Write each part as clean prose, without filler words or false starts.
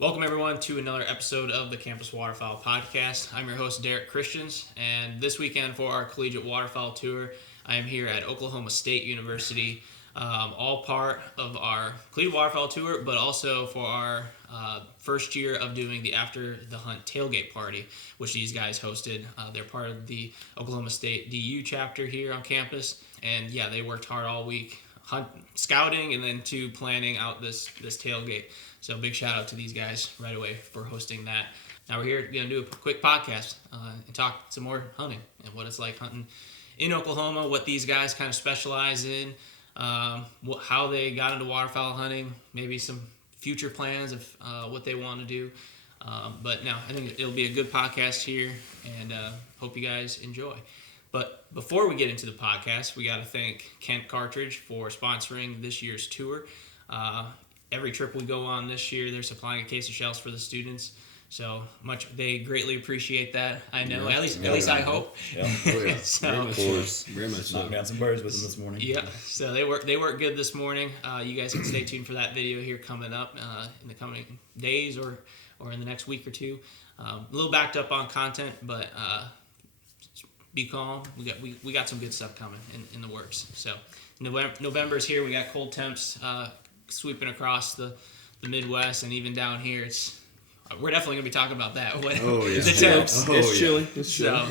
Welcome, everyone, to another episode of the Campus Waterfowl Podcast. I'm your host, Derek Christians, and this weekend for our Collegiate Waterfowl Tour, I am here at Oklahoma State University, all part of our Collegiate Waterfowl Tour, but also for our first year of doing the After the Hunt Tailgate Party, which these guys hosted. They're part of the Oklahoma State DU chapter here on campus, and yeah, they worked hard all week, scouting and then to planning out this tailgate. So big shout out to these guys right away for hosting that. Now we're here going to do a quick podcast and talk some more hunting and what it's like hunting in Oklahoma, what these guys kind of specialize in, how they got into waterfowl hunting, maybe some future plans of what they want to do. But no, I think it'll be a good podcast here, and hope you guys enjoy. But before we get into the podcast, we got to thank Kent Cartridge for sponsoring this year's tour. Every trip we go on this year, they're supplying a case of shells for the students. So much, they greatly appreciate that. I know, at least I hope. Yeah. Oh, yeah. So, Very much so. Knocked me out some birds with them this morning. Yeah, so they work good this morning. You guys can stay tuned for that video here coming up in the coming days or in the next week or two. A little backed up on content, but be calm. We got some good stuff coming in the works. So November's here. We got cold temps sweeping across the Midwest, and even down here, we're definitely gonna be talking about that. The temps. It's chilly. So,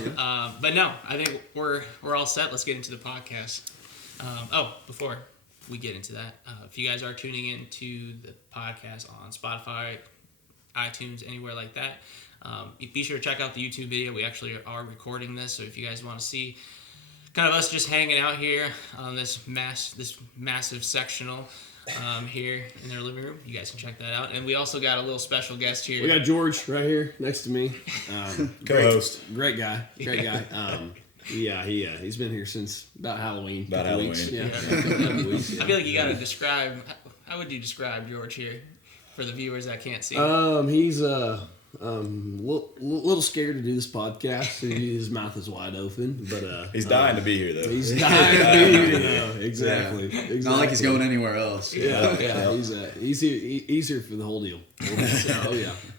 but no, I think we're all set. Let's get into the podcast. Before we get into that, if you guys are tuning in to the podcast on Spotify, iTunes, anywhere like that, be sure to check out the YouTube video. We actually are recording this, so if you guys want to see kind of us just hanging out here on this massive sectional here in their living room, you guys can check that out. And we also got a little special guest here. We got George right here next to me. Co-host. Great guy. He's been here since about Halloween. Weeks. Yeah. I feel like you got to describe. How would you describe George here for the viewers that can't see? He's little scared to do this podcast. His mouth is wide open, but he's dying to be here though. He's dying to be here though. Exactly. Not like he's going anywhere else. Yeah. He's here for the whole deal.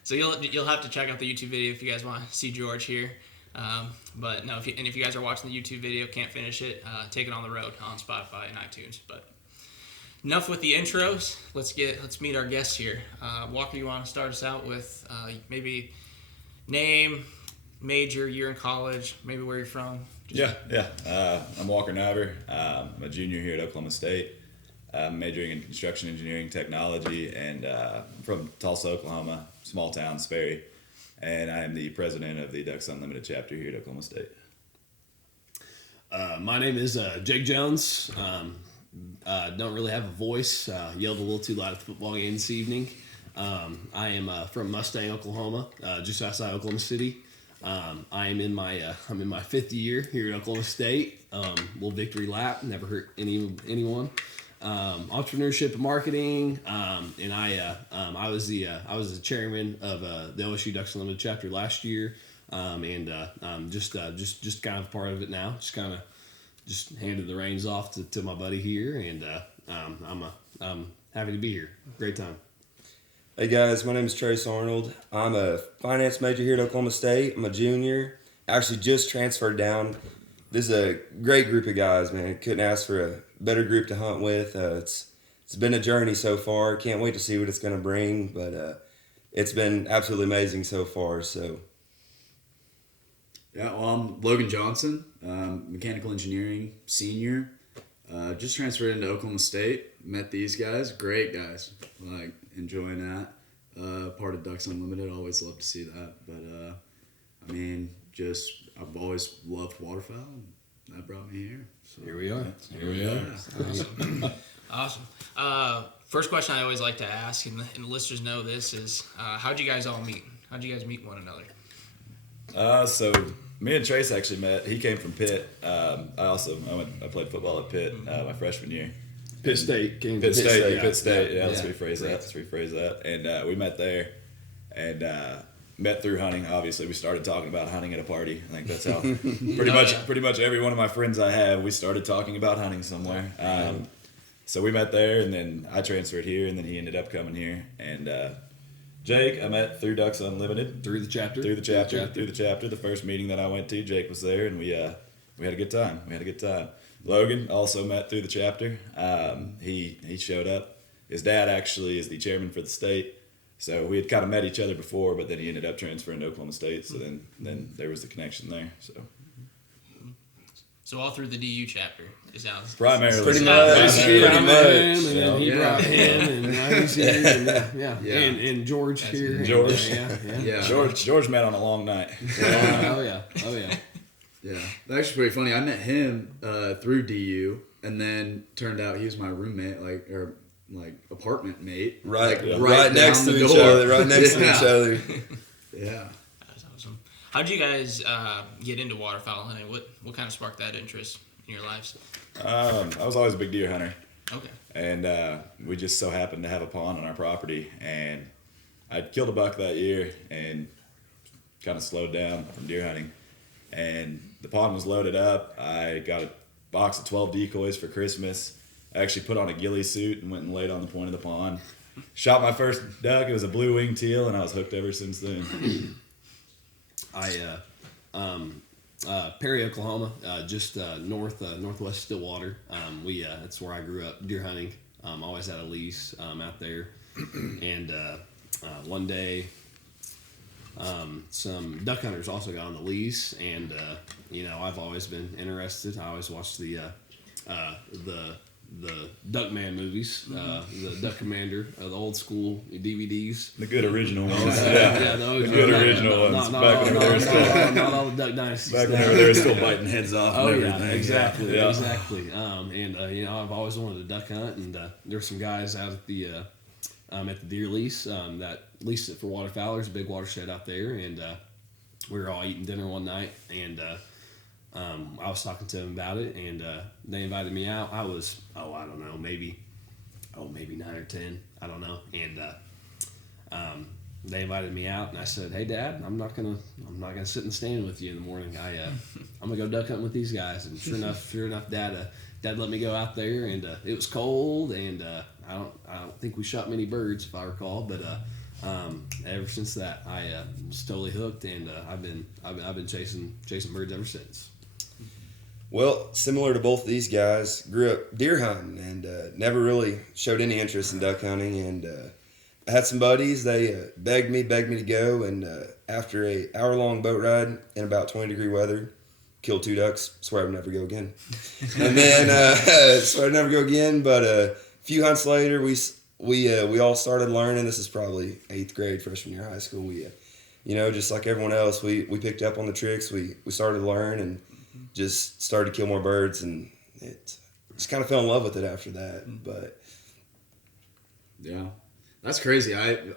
So you'll have to check out the YouTube video if you guys want to see George here. But no, if you guys are watching the YouTube video, can't finish it, take it on the road on Spotify and iTunes. But enough with the intros. Let's meet our guests here. Walker, you want to start us out with maybe name, major, year in college, maybe where you're from? I'm Walker Niver. I'm a junior here at Oklahoma State. I'm majoring in construction engineering technology, and from Tulsa, Oklahoma, small town, Sperry. And I am the president of the Ducks Unlimited chapter here at Oklahoma State. My name is Jake Jones. Don't really have a voice. Yelled a little too loud at the football game this evening. I am from Mustang, Oklahoma, just outside Oklahoma City. I am in my fifth year here at Oklahoma State. Little victory lap, never hurt anyone. Entrepreneurship and marketing, and I was the chairman of the OSU Ducks Unlimited chapter last year, and just kind of part of it now. Just handed the reins off to my buddy here, and I'm happy to be here. Great time. Hey guys, my name is Trace Arnold. I'm a finance major here at Oklahoma State. I'm a junior. Actually just transferred down. This is a great group of guys, man. Couldn't ask for a better group to hunt with. It's been a journey so far. Can't wait to see what it's going to bring, but it's been absolutely amazing so far. So. Yeah, well, I'm Logan Johnson, mechanical engineering senior. Just transferred into Oklahoma State. Met these guys, great guys. Like enjoying that. Part of Ducks Unlimited. Always love to see that. But I've always loved waterfowl, and that brought me here. So, Here we are. Awesome. First question I always like to ask, and the listeners know this, is how'd you guys all meet? How'd you guys meet one another? So me and Trace actually met. He came from Pitt. I played football at Pitt my freshman year. Pitt State. Pitt State. Yeah, let's rephrase that. And we met there, and met through hunting. Obviously, we started talking about hunting at a party. I think that's how pretty much every one of my friends I have, we started talking about hunting somewhere. So we met there, and then I transferred here, and then he ended up coming here, and Jake, I met through Ducks Unlimited. Through the chapter. Through the chapter. The first meeting that I went to, Jake was there, and we had a good time. Logan also met through the chapter. He showed up. His dad actually is the chairman for the state, so we had kind of met each other before, but then he ended up transferring to Oklahoma State. So then there was the connection there. So all through the DU chapter is how it's Primarily, Pretty much. And much. then he brought him, and now he's here, and, Yeah. and George here. and, George. Yeah. George met on a long night. Oh yeah. Yeah, that's actually pretty funny. I met him through DU, and then turned out he was my roommate, or apartment mate. Right, like, right next down to the each door. other. Right next to Yeah. each other. Yeah. That's awesome. How'd you guys get into waterfowl hunting? What kind of sparked that interest in your lives? I was always a big deer hunter. Okay. And we just so happened to have a pond on our property, and I'd killed a buck that year and kind of slowed down from deer hunting. And the pond was loaded up. I got a box of 12 decoys for Christmas. I actually put on a ghillie suit and went and laid on the point of the pond. Shot my first duck. It was a blue-winged teal, and I was hooked ever since then. Perry, Oklahoma, just northwest Stillwater. That's where I grew up deer hunting. Always had a lease out there, and one day, some duck hunters also got on the lease, and I've always been interested. I always watched the Duckman movies, the Duck Commander, the old school DVDs. The good original ones. The good original ones. Back when they were still... Not all the Duck Dynasty Back stuff. when they were still biting heads off Oh and yeah, everything. exactly, Yeah. exactly. I've always wanted to duck hunt, and there's some guys out at the deer lease that leased it for waterfowlers, a big watershed out there, and we were all eating dinner one night, and I was talking to them about it, and they invited me out. I was, I don't know, maybe 9 or 10, I don't know, and they invited me out, and I said, "Hey, Dad, I'm not gonna sit in the stand with you in the morning. I'm gonna go duck hunting with these guys." And sure enough, Dad let me go out there, and it was cold, and I don't think we shot many birds, if I recall, but ever since that, I was totally hooked, and I've been chasing birds ever since. Well, similar to both of these guys, grew up deer hunting and never really showed any interest in duck hunting. And I had some buddies, they begged me to go. And after a hour-long boat ride in about 20-degree weather, killed 2 ducks, swear I would never go again. And then, swear I'd never go again. But a few hunts later, we all started learning. This is probably 8th grade, freshman year of high school. We, just like everyone else, we picked up on the tricks. We started to learn and just started to kill more birds, and it just kind of fell in love with it after that. But Yeah, that's crazy. I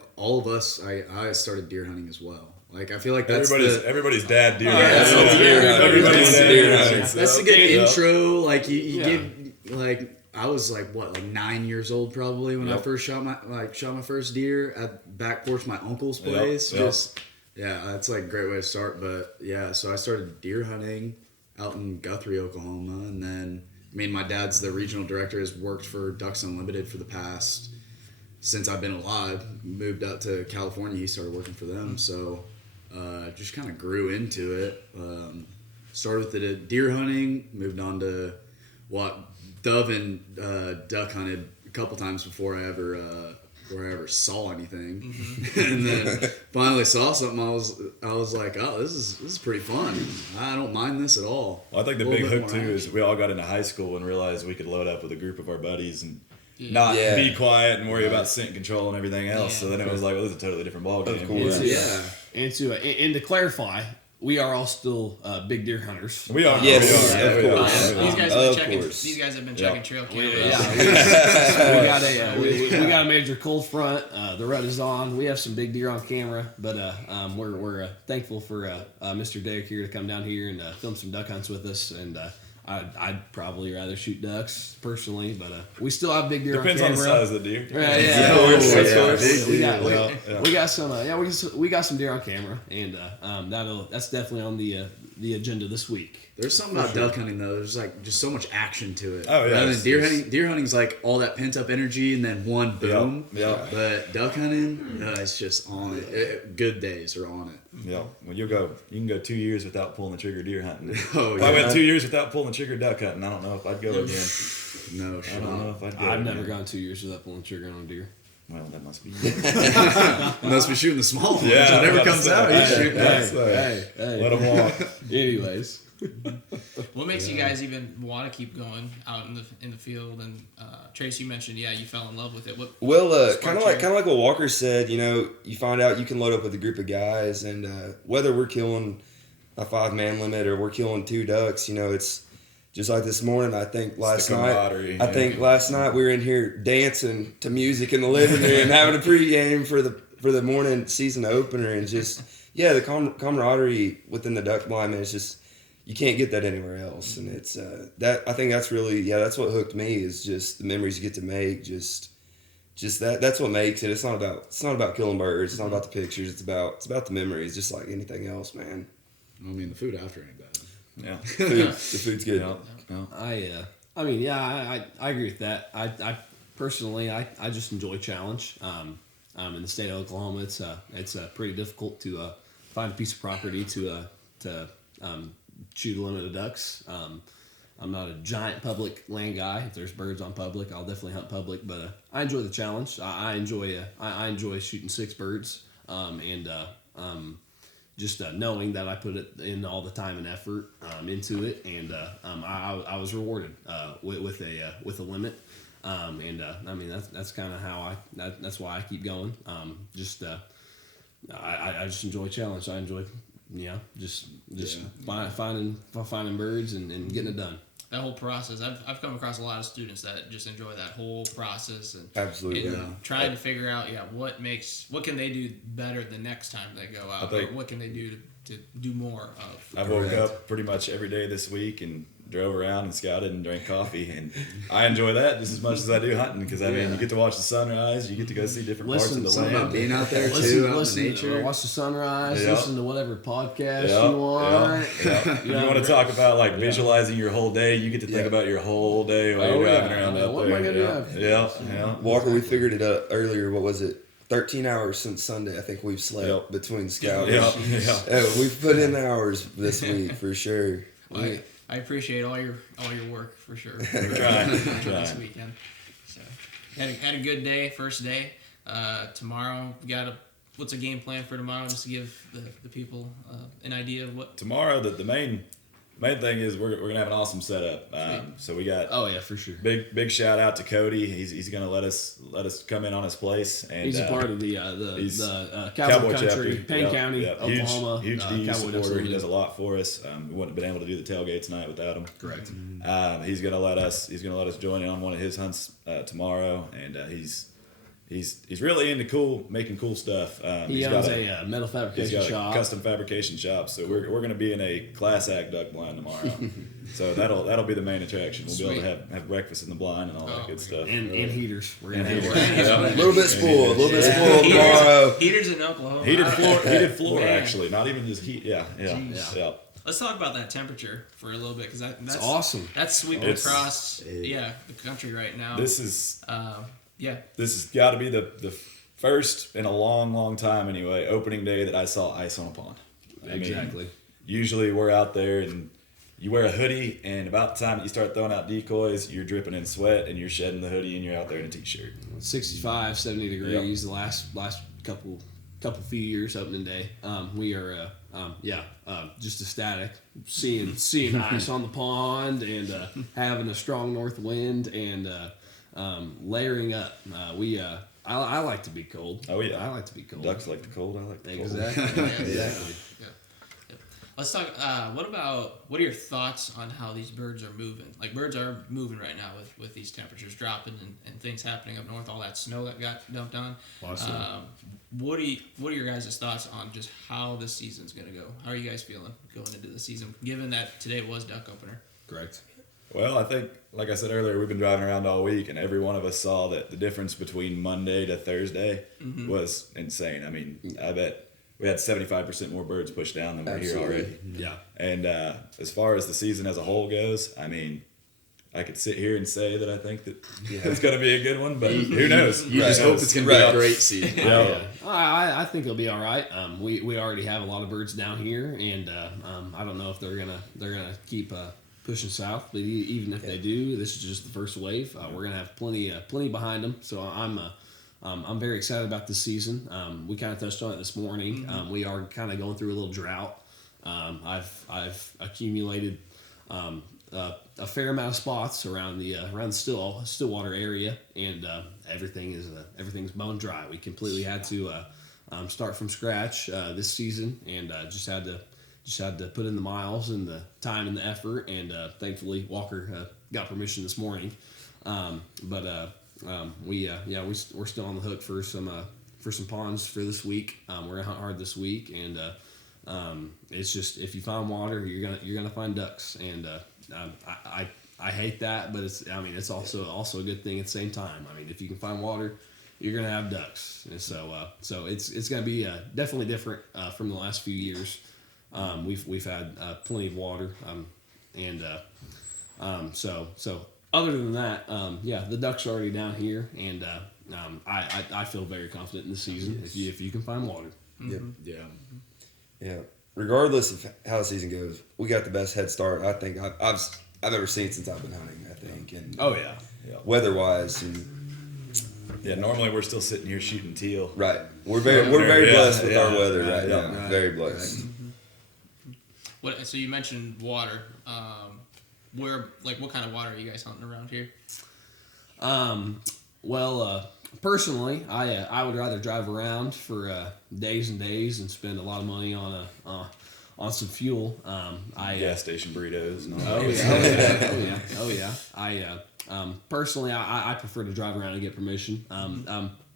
started deer hunting as well. Like, I feel like that's everybody's dad deer. that's Everybody's dad deer. that's a good intro. Like you give, like, I was like 9 years old probably when I first shot my first deer at back porch of my uncle's place. That's like a great way to start. But yeah, so I started deer hunting out in Guthrie, Oklahoma, and then my dad's the regional director, has worked for Ducks Unlimited for the past, since I've been alive. Moved out to California, he started working for them, so just kind of grew into it. Started with the deer hunting, moved on to dove and duck hunted a couple times before I ever saw anything. And then finally saw something. I was like, oh, this is pretty fun. I don't mind this at all. Well, I think the big hook too is we all got into high school and realized we could load up with a group of our buddies and not be quiet and worry about scent control and everything else. So then it was like, well, this is a totally different ballgame. Of course. And to clarify, we are all still big deer hunters. We are. Yes, we are. of We are. course. These guys have been checking trail cameras. We got a major cold front. The rut is on. We have some big deer on camera, but we're thankful for Mr. Derek here to come down here and film some duck hunts with us. And I'd probably rather shoot ducks personally, but we still have big deer Depends on on camera. the size of the deer. We got some deer on camera, and that's definitely on the the agenda this week. There's something about duck hunting though. There's like just so much action to it. Oh, yeah, Rather than it's- deer hunting. Deer hunting's like all that pent up energy and then one boom. Yeah. But duck hunting, it's just on it. Good days are on it. Yeah, well, you can go 2 years without pulling the trigger deer hunting. Oh, If I yeah. went 2 years without pulling the trigger duck hunting, I don't know if I'd go again. No I shit. don't know if I'd go I've again. never gone 2 years without pulling the trigger on a deer. Well, that must be. You must be shooting the small ones. Yeah, Whatever I comes gotta out, say. you shoot. Hey, Hey. Let them walk. Anyways, What makes you guys even want to keep going out in the field? And Trace, you mentioned you fell in love with it. What? Well, sparked kind of you? like what Walker said. You find out you can load up with a group of guys, and whether we're killing a 5-man limit or we're killing 2 ducks, it's just like this morning. I think last the night. camaraderie, I yeah. think last night we were in here dancing to music in the living room, having a pregame for the morning season opener, and just the camaraderie within the duck blind, man. It's just you can't get that anywhere else, and it's that I think that's really that's what hooked me is just the memories you get to make, just that's what makes it. It's not about killing birds. It's not about the pictures. It's about the memories, just like anything else, man. I mean, the food after ain't bad. Yeah. The food's good. Yeah. I agree with that. I personally, I just enjoy challenge. In the state of Oklahoma, it's pretty difficult to find a piece of property to shoot a limit of ducks. I'm not a giant public land guy. If there's birds on public, I'll definitely hunt public. But I enjoy the challenge. I enjoy shooting 6 birds. Just knowing that I put it in all the time and effort into it, and I was rewarded with a limit, I mean that's kind of how that's why I keep going. I just enjoy challenge. I enjoy finding birds and getting it done. That whole process. I've come across a lot of students that just enjoy that whole process and Absolutely. trying to figure out what can they do better the next time they go out. I think- What can they do to do more of. I woke up pretty much every day this week and drove around and scouted and drank coffee, and I enjoy that just as much as I do hunting, because I mean you get to watch the sunrise, you get to go see different parts of the Something about land. being out there Listen, too, out in listen, nature. watch the sunrise. Yeah. Listen to whatever podcast Yeah, you want. yeah. You want to talk about like visualizing your whole day? You get to think about your whole day while you're driving around out What there. am I gonna do? Yeah. Walker, we figured it out earlier. What was it? 13 hours since Sunday. I think we've slept Yep. between scouts. Yeah. We've put in the hours this week for sure. Well, I appreciate all your work for sure. We're trying. This weekend. So had a good day, first day. Tomorrow we got what's a game plan for tomorrow, just to give the people an idea of what. Tomorrow, the main thing is we're gonna have an awesome setup. So we got Oh yeah, for sure. big shout out to Cody. He's gonna let us come in on his place, and He's a part of he's the Cowboy Country, chapter. Payne Yep, County, yep. Oklahoma. Huge DU Cowboy supporter. He Absolutely. does a lot for us. We wouldn't have been able to do the tailgate tonight without him. Correct. He's gonna let us join in on one of his hunts tomorrow, and he's really into making cool stuff. He He's got got a metal He's fabrication got shop. a custom fabrication shop, so we're going to be in a class act duck blind tomorrow. So that'll be the main attraction. We'll be able to have breakfast in the blind and all that good stuff. and heaters. We're gonna And have heaters. one. A little bit spoiled. tomorrow. Heaters in Oklahoma. Heated floor Man. actually, not even just heat. Yeah. Jeez. Let's talk about that temperature for a little bit, because that's awesome. That's sweeping It's- across the country right now. This is Yeah. this has got to be the first in a long time anyway. Opening day that I saw ice on a pond. I mean, Exactly. usually we're out there and you wear a hoodie, and about the time that you start throwing out decoys, you're dripping in sweat and you're shedding the hoodie and you're out there in a t-shirt. 65, 70 degrees the last couple few years opening day. We are just ecstatic seeing ice on the pond and having a strong north wind and layering up. I like to be cold. Oh, yeah. I like to be cold. Ducks like the cold. I like the cold. Exactly. Exactly. Yeah. Let's talk. What are your thoughts on how these birds are moving? Like, birds are moving right now with these temperatures dropping and things happening up north. All that snow that got dumped on. Awesome. What are your guys' thoughts on just how this season's gonna go? How are you guys feeling going into the season, given that today was duck opener? Correct. Well, I think, like I said earlier, we've been driving around all week, and every one of us saw that the difference between Monday to Thursday was insane. I mean, I bet we had 75% more birds pushed down than were here already. Yeah. And as far as the season as a whole goes, I mean, I could sit here and say that I think that it's going to be a good one, but who knows? You just hope it's going to be a great season. I think it'll be all right. We already have a lot of birds down here, and I don't know if they're gonna keep pushing south. But even if they do, this is just the first wave. We're gonna have plenty behind them. So I'm very excited about this season. We kind of touched on it this morning. We are kind of going through a little drought. I've accumulated a fair amount of spots around the Stillwater area, and everything's bone dry. We completely had to start from scratch this season, and just had to put in the miles and the time and the effort. And thankfully, Walker got permission this morning. We're still on the hook for some ponds for this week. We're gonna hunt hard this week, and it's just, if you find water, you're gonna find ducks, and I hate that, but it's also a good thing at the same time. I mean, if you can find water, you're gonna have ducks, and so it's gonna be definitely different from the last few years. We've had plenty of water, so other than that, the ducks are already down here, and I feel very confident in the season if you can find water. Yeah. Regardless of how the season goes, we got the best head start I think I've ever seen since I've been hunting. I think, and weather-wise, and normally we're still sitting here shooting teal. right, we're very blessed with our weather right now. Very blessed. So you mentioned water. What kind of water are you guys hunting around here? Personally, I would rather drive around for days and days and spend a lot of money on some fuel. Gas station burritos. And all Oh that. yeah. Personally, I prefer to drive around and get permission.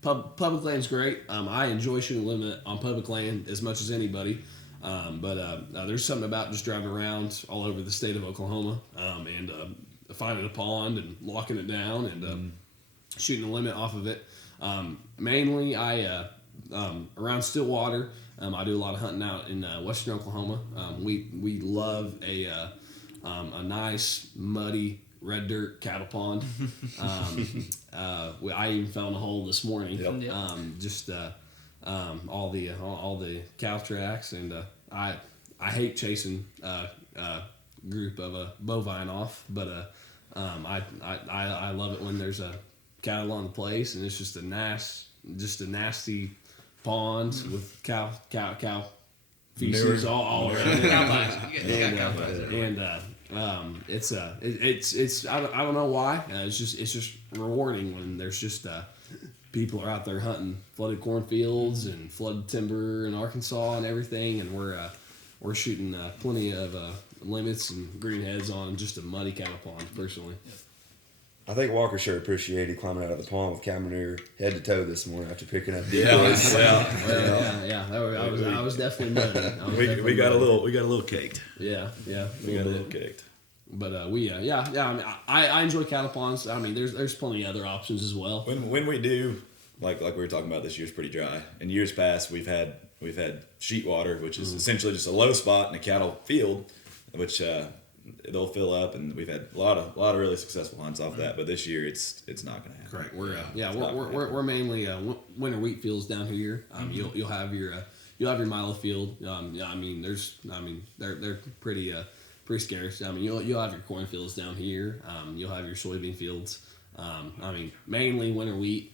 Public land's great. I enjoy shooting limit on public land as much as anybody. But there's something about just driving around all over the state of Oklahoma and finding a pond and locking it down and shooting the limit off of it. Mainly, around Stillwater, I do a lot of hunting out in western Oklahoma. We love a nice muddy red dirt cattle pond. I even found a hole this morning. All the cow tracks, and I hate chasing group of a bovine off, but I love it when there's a cattle on the place, and it's just a nasty pond with cow feces all around it. It's I don't know why. It's just rewarding when there's just people are out there hunting flooded cornfields and flooded timber in Arkansas and everything, and we're shooting plenty of limits and greenheads on just a muddy cattle pond. Personally, I think Walker sure appreciated climbing out of the pond with cow manure head to toe this morning after picking up. I was definitely muddy. We got a little caked. Yeah, We got a little caked. But I mean, I enjoy cattle ponds. I mean, there's plenty of other options as well. When we do, like we were talking about, this year's pretty dry. In years past, we've had sheet water, which is essentially just a low spot in a cattle field, which they'll fill up, and we've had a lot of really successful hunts off that. But this year, it's not going to happen. Correct. We're mainly winter wheat fields down here. You'll have your milo field. They're pretty scarce. I mean, you'll have your cornfields down here. You'll have your soybean fields. Mainly winter wheat.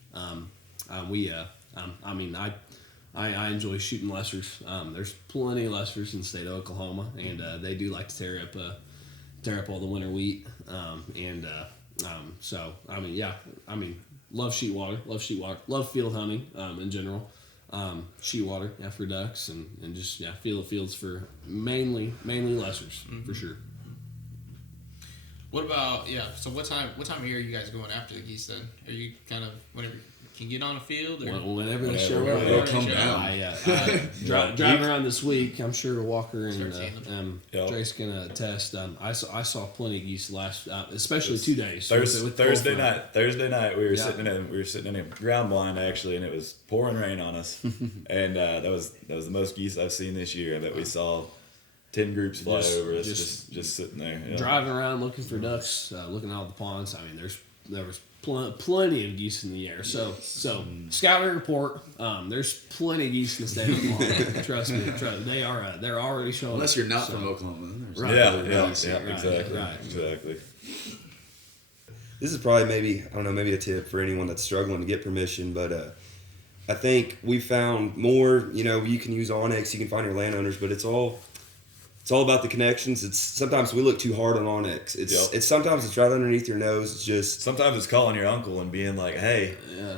I enjoy shooting lessers. There's plenty of lessers in the state of Oklahoma, and they do like to tear up all the winter wheat. Love sheet water. Love field hunting in general. Sheet water, for ducks, and just fields for mainly lessers for sure. What about so what time of year are you guys going after the geese then? Are you kind of whenever can you get on a field? Or? Whenever they show Whenever up, they'll come down. Driving around this week, I'm sure Walker Start seeing and Yep. Trace can attest. I saw plenty of geese last, especially 2 days. Thursday night we were sitting in a ground blind actually, and it was pouring rain on us, and that was the most geese I've seen this year. That we saw 10 groups fly over us just sitting there. Yeah. Driving around looking for ducks, looking at all the ponds. I mean, there was plenty of geese in the air. So scouting report. There's plenty of geese in the state of Oklahoma. Trust me. They're already showing. Unless you're not so, from Oklahoma. Right. Yeah, Right. exactly. This is probably maybe a tip for anyone that's struggling to get permission, but I think we found more, you can use Onyx, you can find your landowners, but it's all about the connections. It's sometimes we look too hard on Onyx. It's sometimes it's right underneath your nose. It's just Sometimes it's calling your uncle and being like, "Hey, Yeah.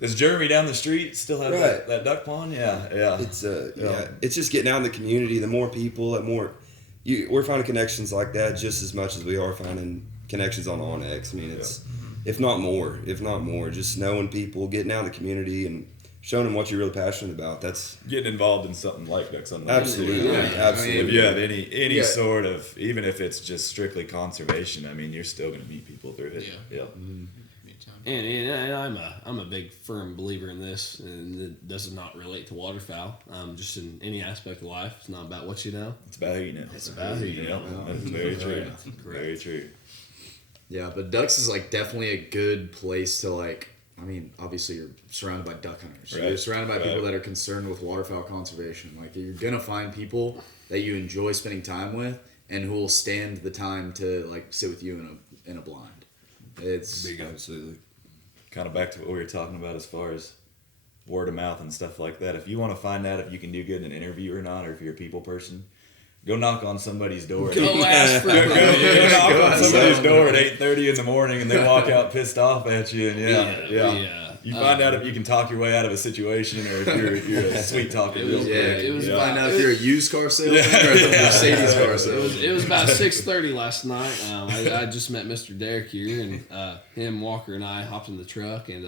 does Jeremy down the street still have Right. that duck pond?" Yeah. it's it's just getting out in the community. The more people, we're finding connections like that just as much as we are finding connections on Onyx. I mean, it's if not more, just knowing people, getting out in the community and showing them what you're really passionate about. That's Getting involved in something like duck hunting. absolutely, Yeah. absolutely. If you have any Yeah. sort of, even if it's just strictly conservation, I mean, you're still going to meet people through it. Yeah. And I'm a big firm believer in this, and it does not relate to waterfowl. Just in any aspect of life, it's not about what you know. It's about who you know. It's about who you know. That's very true. Correct. Very true. Yeah, but ducks is like definitely a good place to like. I mean, obviously you're surrounded by duck hunters. Right. You're surrounded by people that are concerned with waterfowl conservation. Like you're gonna find people that you enjoy spending time with and who will stand the time to like sit with you in a blind. It's Absolutely. Kind of back to what we were talking about as far as word of mouth and stuff like that. If you want to find out if you can do good in an interview or not, or if you're a people person, go knock on somebody's door. Go ask for Go permission. knock on somebody's door at 8:30 in the morning, and they walk out pissed off at you. And you find out if you can talk your way out of a situation, or if you're a sweet talker. Real quick. it was find out if you're a used car salesman or a Mercedes car salesman. It was about 6:30 last night. I just met Mr. Derek here, and him, Walker, and I hopped in the truck and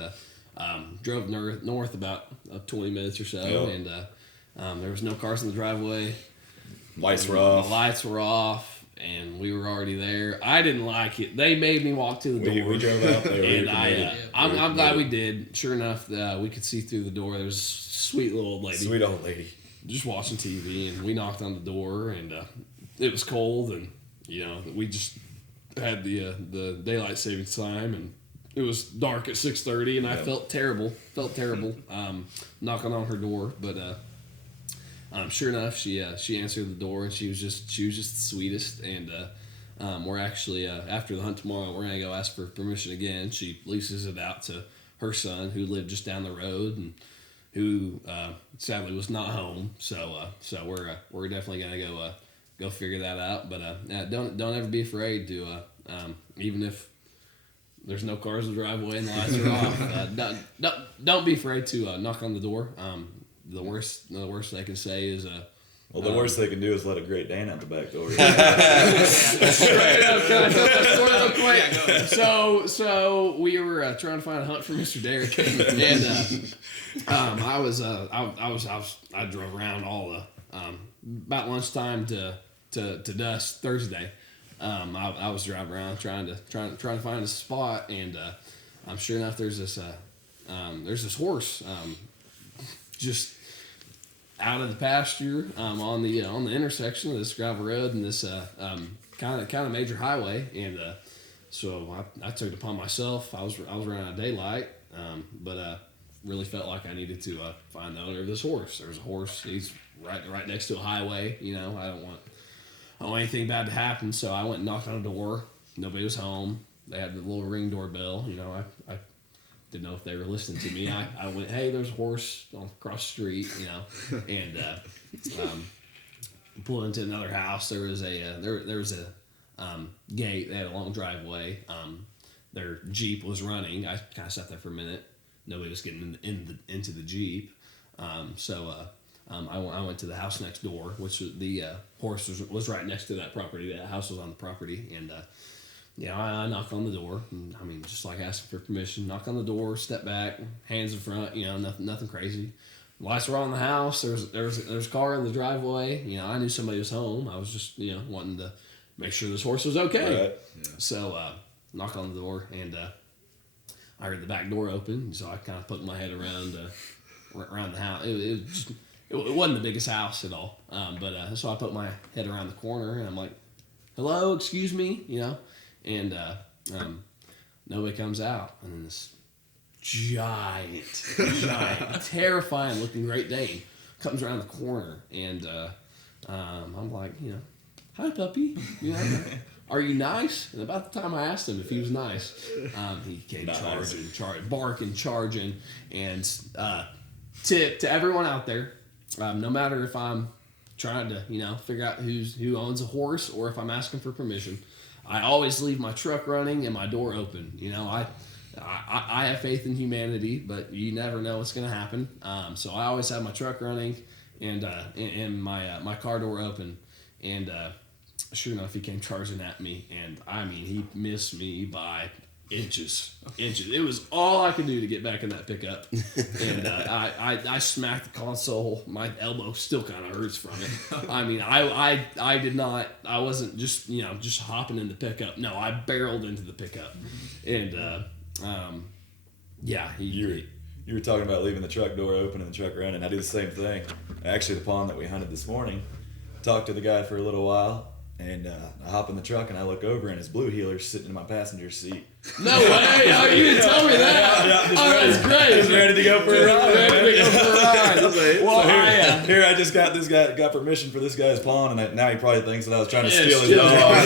drove north about 20 minutes or so, Yep. and there was no cars in the driveway. Lights were The off. lights were off, and we were already there. I didn't like it. They made me walk to the door. We drove out there. And I'm glad we did. Sure enough, we could see through the door. There was a sweet little old lady. Sweet old lady. Just watching TV, and we knocked on the door, and it was cold, and we just had the daylight savings time, and it was dark at 6:30, and I felt terrible. Knocking on her door, but sure enough, she answered the door, and she was just the sweetest, and we're actually after the hunt tomorrow, we're gonna go ask for permission again. She leases it out to her son, who lived just down the road, and who sadly was not home. So we're definitely gonna go figure that out. But don't ever be afraid to even if there's no cars in the driveway and the lights are off. Don't be afraid to knock on the door. The worst they can say is Well, the worst they can do is let a Great Dane out the back door. Straight up, can I tell that story real quick? So we were trying to find a hunt for Mr. Derek, and I drove around all the about lunchtime to dusk Thursday. I was driving around trying to find a spot, and sure enough, there's this horse just out of the pasture on the intersection of this gravel road and this kind of major highway, and so I took it upon myself. I was running out of daylight, but really felt like I needed to find the owner of this horse. There's a horse. He's right next to a highway. I don't want anything bad to happen. So I went and knocked on a door. Nobody was home. They had the little ring doorbell. I didn't know if they were listening to me. I went, hey, there's a horse across the street, and pulled into another house. There was a gate. They had a long driveway. Their Jeep was running. I kind of sat there for a minute. Nobody was getting into the Jeep. So I went to the house next door, which the horse was right next to that property. That house was on the property, and I knock on the door. And, I mean, just like asking for permission. Knock on the door, step back, hands in front. Nothing crazy. Lights were on in the house. There's a car in the driveway. I knew somebody was home. I was just wanting to make sure this horse was okay. Right. Yeah. So knock on the door, and I heard the back door open. So I kind of poked my head around the house. It wasn't the biggest house at all, but so I put my head around the corner, and I'm like, "Hello, excuse me," and nobody comes out, and then this giant, terrifying looking Great Dane comes around the corner, and I'm like, "Hi, puppy, are you nice?" And about the time I asked him if he was nice, he came barking, charging, and to everyone out there, no matter if I'm trying to, figure out who owns a horse or if I'm asking for permission, I always leave my truck running and my door open. I have faith in humanity, but you never know what's going to happen. So I always have my truck running and my car door open. And sure enough, he came charging at me, and I mean, he missed me by inches. It was all I could do to get back in that pickup, and I smacked the console. My elbow still kind of hurts from it. I mean, I did not. I wasn't just hopping in the pickup. No, I barreled into the pickup, and You were talking about leaving the truck door open and the truck running. I do the same thing. Actually, the pond that we hunted this morning, talked to the guy for a little while, and I hop in the truck and I look over, and his blue heeler's sitting in my passenger seat. No way! You didn't tell me that. That's great. He's ready to go for a ride. Well, Here I just got this guy got permission for this guy's pond, and now he probably thinks that I was trying to steal his steal dog.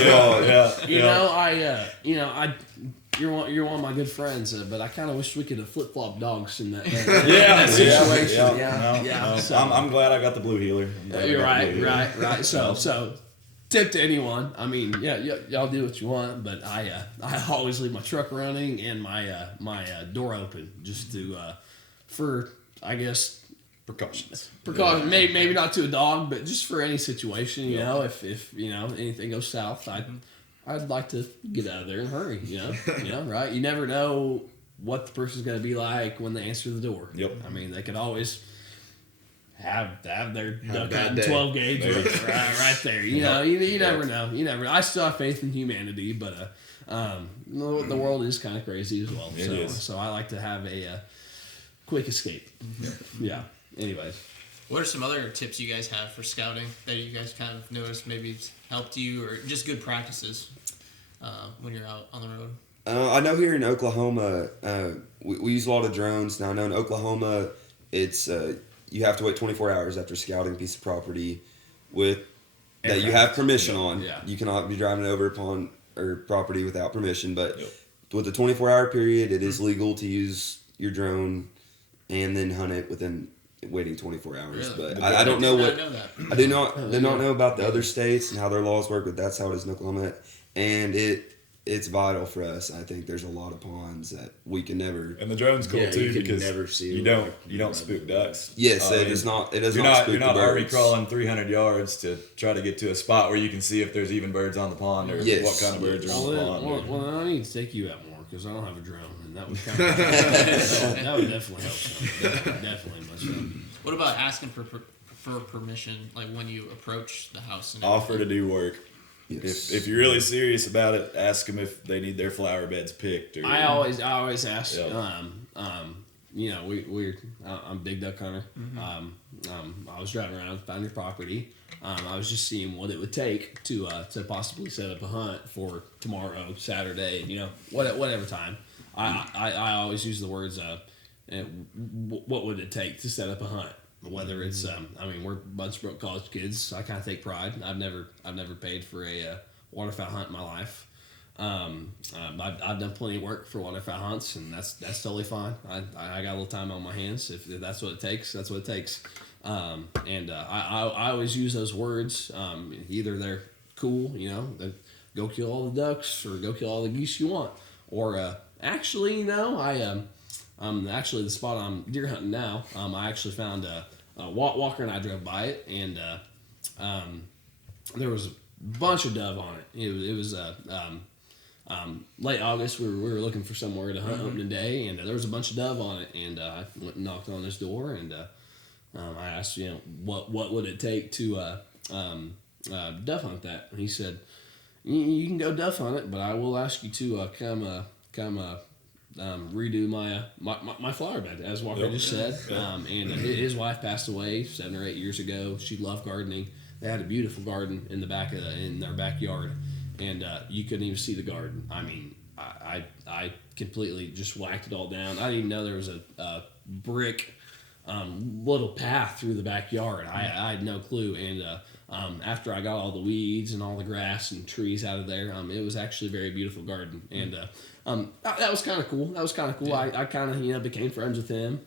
his dog. You're one of my good friends, but I kind of wish we could have flip flop dogs in that situation. No. So, I'm glad I got the blue heeler. You're right. So, tip to anyone. I mean, y'all do what you want, but I always leave my truck running and my door open just to for I guess Precautions. Maybe not to a dog, but just for any situation. If anything goes south, I'd like to get out of there and hurry, right? You never know what the person's going to be like when they answer the door. Yep. I mean, they could always have their duck bad out day. 12 gauge right there. You never know. You never know. I still have faith in humanity, but the world is kind of crazy as well. It is. So I like to have a quick escape. Yeah. Anyways. What are some other tips you guys have for scouting that you guys kind of noticed maybe helped you, or just good practices when you're out on the road? I know here in Oklahoma, we use a lot of drones. Now I know in Oklahoma, it's you have to wait 24 hours after scouting a piece of property that you have permission on. Yeah. You cannot be driving over upon property without permission. But with the 24-hour period, it is legal to use your drone and then hunt it within waiting 24 hours. Really? But I don't know what. I do not know about the Yeah. other states and how their laws work, but that's how it is in Oklahoma, and it's vital for us. I think there's a lot of ponds that we can never. And the drone's cool Yeah, too you can because never see you them. don't spook ducks. Yes, I it mean, does not. It does You're not. not spook you're not the army birds. crawling 300 yards to try to get to a spot where you can see if there's even birds on the pond or Yes. what kind of birds are on the pond. Well, I need to take you out more because I don't have a drone, and that would kind of that would definitely help. Definitely much help. What about asking for permission, like when you approach the house? And Offer to do work. Yes. If you're really serious about it, ask them if they need their flower beds picked. Or, I always ask. Yeah. I'm a big duck hunter. I was driving around, found your property. I was just seeing what it would take to possibly set up a hunt for tomorrow, Saturday. Whatever time. I always use the words. What would it take to set up a hunt? Whether it's, we're a bunch of broke college kids. So I kind of take pride. I've never paid for a waterfowl hunt in my life. I've done plenty of work for waterfowl hunts, and that's totally fine. I got a little time on my hands. If that's what it takes, that's what it takes. I always use those words. Either they're cool, go kill all the ducks, or go kill all the geese you want, or actually, the spot I'm deer hunting now. I actually found Walker and I drove by it, and there was a bunch of dove on it. It was late August, we were looking for somewhere to hunt opening day, and there was a bunch of dove on it, and I went and knocked on his door, and I asked, what would it take to dove hunt that? And he said, you can go dove hunt it, but I will ask you to come redo my flower bed, as Walker just said. And his wife passed away 7 or 8 years ago. She loved gardening. They had a beautiful garden in the back in their backyard, and you couldn't even see the garden. I mean, I completely just whacked it all down. I didn't even know there was a brick little path through the backyard. I had no clue. And after I got all the weeds and all the grass and trees out of there, it was actually a very beautiful garden. And that was kind of cool. Yeah. I kind of became friends with him,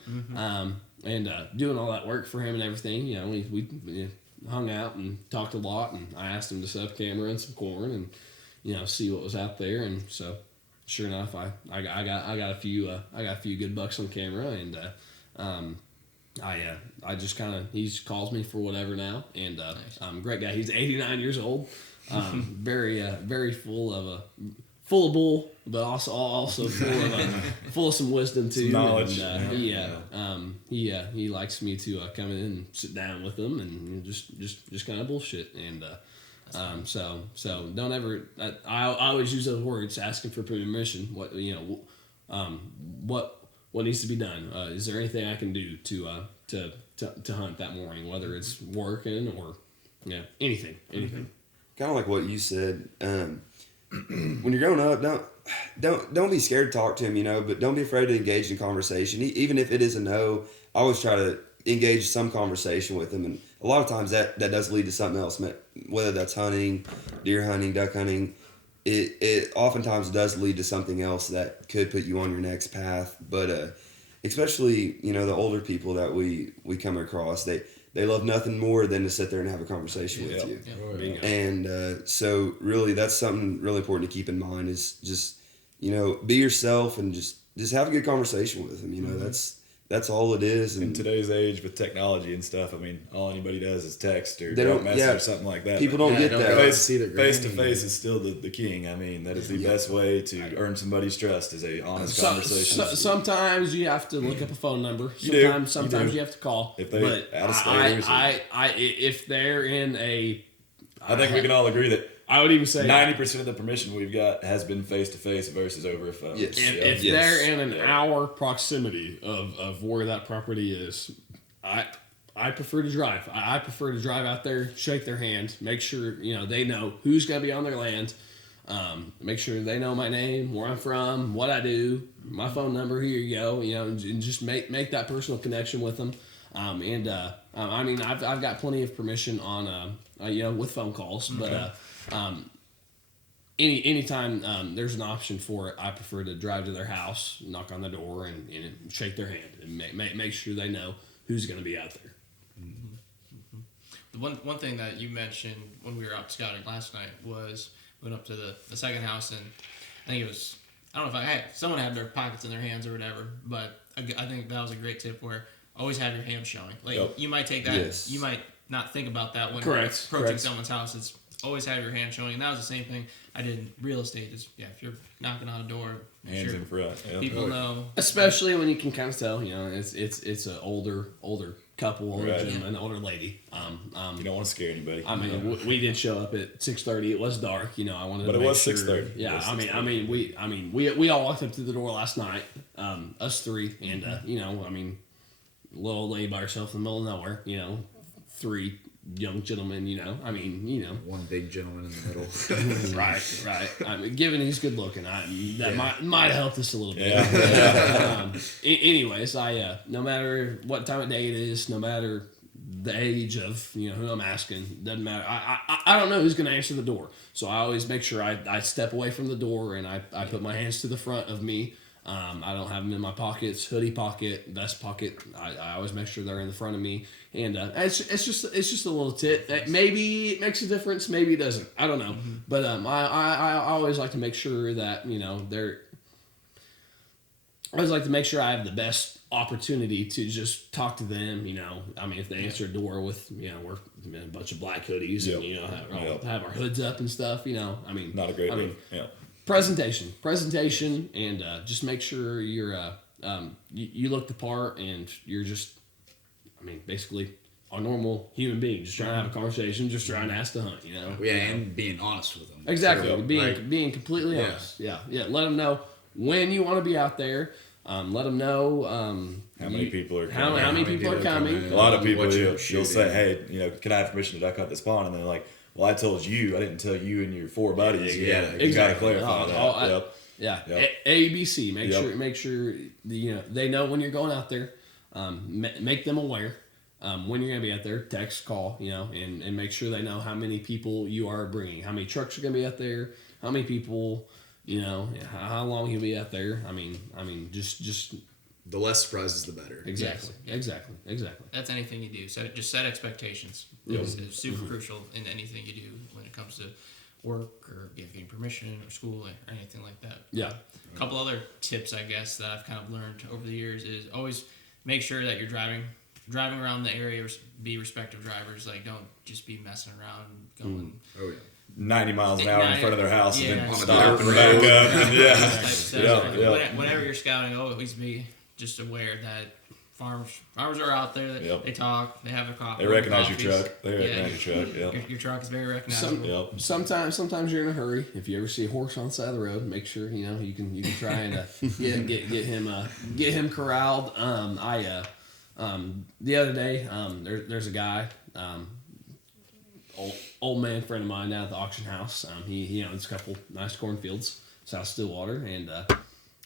and doing all that work for him and everything. We hung out and talked a lot, and I asked him to set up a camera and some corn and see what was out there. And so sure enough, I got a few good bucks on camera, and I just kind of, he just calls me for whatever now, and great guy. He's 89 years old, very full of bull, but also full of some wisdom too. Some knowledge. And, he likes me to come in and sit down with him and just kind of bullshit. And so don't ever. I always use those words, asking for permission. What needs to be done? Is there anything I can do to hunt that morning? Whether it's working or anything. Kind of like what you said. When you're growing up, don't be scared to talk to him, but don't be afraid to engage in conversation. Even if it is a no, I always try to engage some conversation with him, and a lot of times that does lead to something else. Whether that's hunting, deer hunting, duck hunting, it oftentimes does lead to something else that could put you on your next path. But especially the older people that we come across, they love nothing more than to sit there and have a conversation with you. Bingo. And so really that's something really important to keep in mind, is just be yourself and just have a good conversation with them. That's all it is. And in today's age with technology and stuff, I mean, all anybody does is text or they don't message or something like that. People don't get that. Face to face is still the king. I mean, that is the best way to earn somebody's trust, is a honest conversation. Sometimes you have to look up a phone number. Sometimes you have to call. If they but out of state, if they're in a, I think we can all agree that I would even say 90% of the permission we've got has been face to face versus over a phone. Yes. If they're in an hour proximity of where that property is, I prefer to drive. I prefer to drive out there, shake their hand, make sure they know who's gonna be on their land. Make sure they know my name, where I'm from, what I do, my phone number. Here you go. And just make that personal connection with them. I mean, I've got plenty of permission on with phone calls, but anytime there's an option for it, I prefer to drive to their house, knock on the door, and shake their hand and make sure they know who's going to be out there. The one thing that you mentioned when we were out scouting last night was we went up to the second house, and I think it was, I don't know if someone had their pockets in their hands or whatever, but I think that was a great tip where always have your hands showing. Like you might take that, you might not think about that when you're approaching someone's house. It's always have your hand showing, and that was the same thing I did in real estate. Is if you're knocking on a door, hands in front. People know. Especially when you can kind of tell, it's an older couple, older gentleman, older lady. You don't want to scare anybody. I mean, we did show up at 6:30. It was dark. I wanted to make sure. But it was 6:30. Yeah, we all walked up to the door last night, us three, and little old lady by herself in the middle of nowhere. Three young gentlemen. One big gentleman in the middle. right. I mean, given he's good looking, that might help us a little bit. Anyways, no matter what time of day it is, no matter the age of who I'm asking, doesn't matter. I don't know who's going to answer the door, so I always make sure I step away from the door and I put my hands to the front of me. I don't have them in my pockets, hoodie pocket, vest pocket. I always make sure they're in the front of me, and it's just a little tip. Maybe it makes a difference, maybe it doesn't. I don't know, but I always like to make sure that they're. I always like to make sure I have the best opportunity to just talk to them. If they answer a door with we're in a bunch of black hoodies and have our hoods up and stuff. Not a great move. presentation, and just make sure you're you look the part, and you're just, basically a normal human being, just trying to have a conversation, just trying to ask to hunt, Yeah, and being honest with them. Exactly, So, being completely honest. Yeah. Let them know when you want to be out there. Let them know How many people are how coming? many people are coming. A lot of people, what you're you'll say, hey, can I have permission to duck hunt this pond? And they're like, well, I told you. I didn't tell you and your 4 buddies. Yeah, You got to clarify that. Yep. Yeah, Yep. ABC. Make sure they know when you're going out there. Make them aware when you're gonna be out there. Text, call, and make sure they know how many people you are bringing, how many trucks are gonna be out there, how many people, how long you'll be out there. Just the less surprises, the better. exactly. That's anything you do. Just set expectations. It's super crucial in anything you do when it comes to work or getting permission or school or anything like that. Yeah. A couple other tips, I guess, that I've kind of learned over the years is always make sure that you're driving around the area, be respective drivers. Like, don't just be messing around going 90 miles an hour in front of their house and then on stop and back up. And Whenever you're scouting, always be just aware that farmers are out there. They talk. They have a coffee. They recognize your truck. Yep. Your truck is very recognizable. Sometimes you're in a hurry. If you ever see a horse on the side of the road, make sure you can try and get him corralled. The other day, there's a guy, old man friend of mine down at the auction house. He owns a couple nice cornfields, South Stillwater, and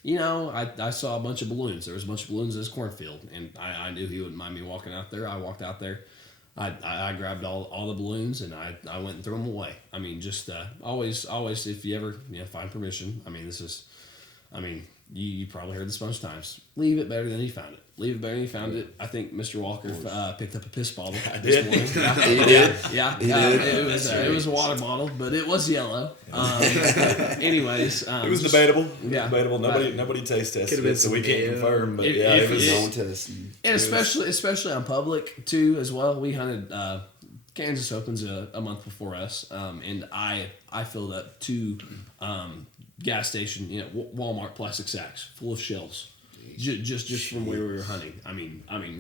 I saw a bunch of balloons. There was a bunch of balloons in his cornfield, and I knew he wouldn't mind me walking out there. I walked out there. I grabbed all the balloons, and I went and threw them away. Always if you ever find permission. You probably heard this a bunch of times. Leave it better than you found it. I think Mr. Walker picked up a piss bottle this morning. He did. Yeah. He did. It was a water bottle, but it was yellow. Anyways, it was debatable. Yeah. Nobody taste tested Could've been it, so we can't confirm. But It it was. was- No one testing. and especially on public too as well. We hunted Kansas Opens a month before us, and I filled up 2 gas station Walmart plastic sacks full of shells. Just from where we were hunting.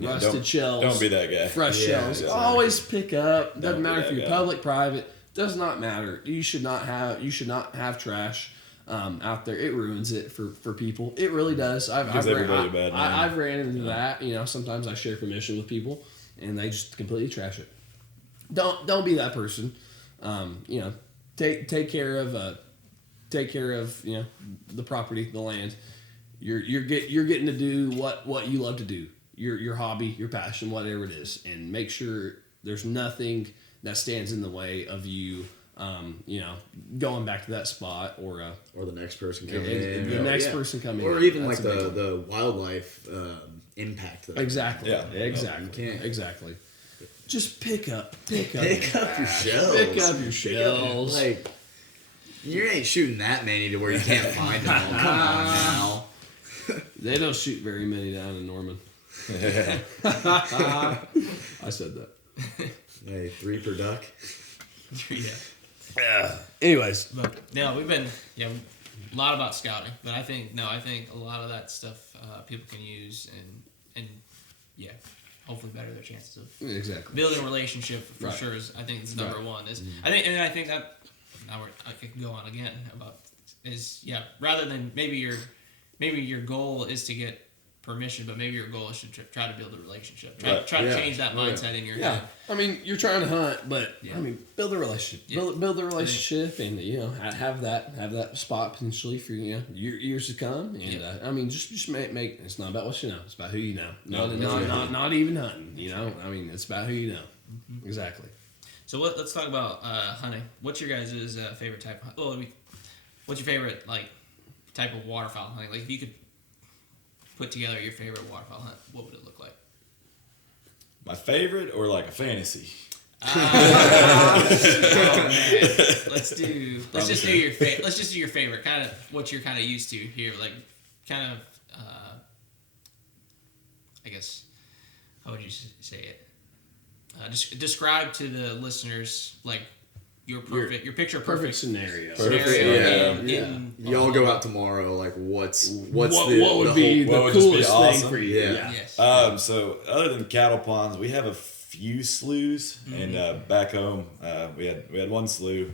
Rusted shells. Don't be that guy. Fresh shells. Always pick up. Doesn't Don't be matter if that you're guy. public, private. Does not matter. You should not have trash out there. It ruins it for people. It really does. Gives everybody a bad name. I've ran into that. Sometimes I share permission with people, and they just completely trash it. Don't be that person. Take care of the property, the land. You're getting to do what you love to do, your hobby, your passion, whatever it is, and make sure there's nothing that stands in the way of you, going back to that spot or the next person coming in. The next person coming in. Or even That's like a big one. the wildlife impact. Exactly. Yeah. Exactly. You can't- Exactly. Just pick up Pick up your shells. Pick up your shells. Like, you ain't shooting that many to where you can't find them. Come on now. They don't shoot very many down in Norman. I said that. Hey, 3 per duck. Yeah. Anyways, But no, we've been a lot about scouting, but I think a lot of that stuff people can use and hopefully better their chances of exactly. building a relationship for Right. sure. I think it's number Right. one. I think that now I could go on again about rather than maybe your goal is to get permission, but maybe your goal is to try to build a relationship. Try to change that mindset in your head. You're trying to hunt, but Yeah. build a relationship. Yeah. Build a relationship, and have that spot potentially for years to come. And just make it's not about what you know; it's about who you know. Not even hunting. It's about who you know. Mm-hmm. Exactly. So let's talk about hunting. What's your guys' favorite type of hunt? What's your favorite type of waterfowl hunting? Like, if you could put together your favorite waterfowl hunt, what would it look like? My favorite or like a fantasy? Oh man, let's just do your favorite. Let's just do your favorite. Kind of what you're kind of used to here, like kind of. I guess, how would you say it? Describe to the listeners like your picture Perfect scenario. scenario Yeah. in Y'all go out tomorrow. Like, what What would be the what would just be coolest awesome? thing for you? Yeah. Yes. So other than cattle ponds, we have a few sloughs, and back home we had one slough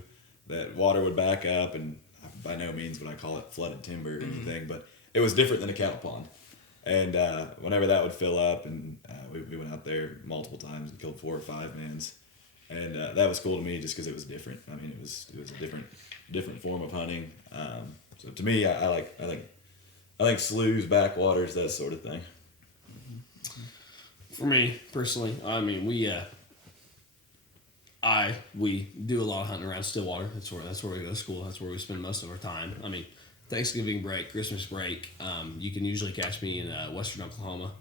that water would back up, and by no means would I call it flooded timber or anything, but it was different than a cattle pond. And whenever that would fill up, and we went out there multiple times and killed 4 or 5 mans, and that was cool to me just because it was different. I mean, it was a different form of hunting. So to me, I like sloughs, backwaters, that sort of thing. For me personally, I mean, we do a lot of hunting around Stillwater. That's where we go to school. That's where we spend most of our time. I mean, Thanksgiving break, Christmas break, you can usually catch me in western Oklahoma.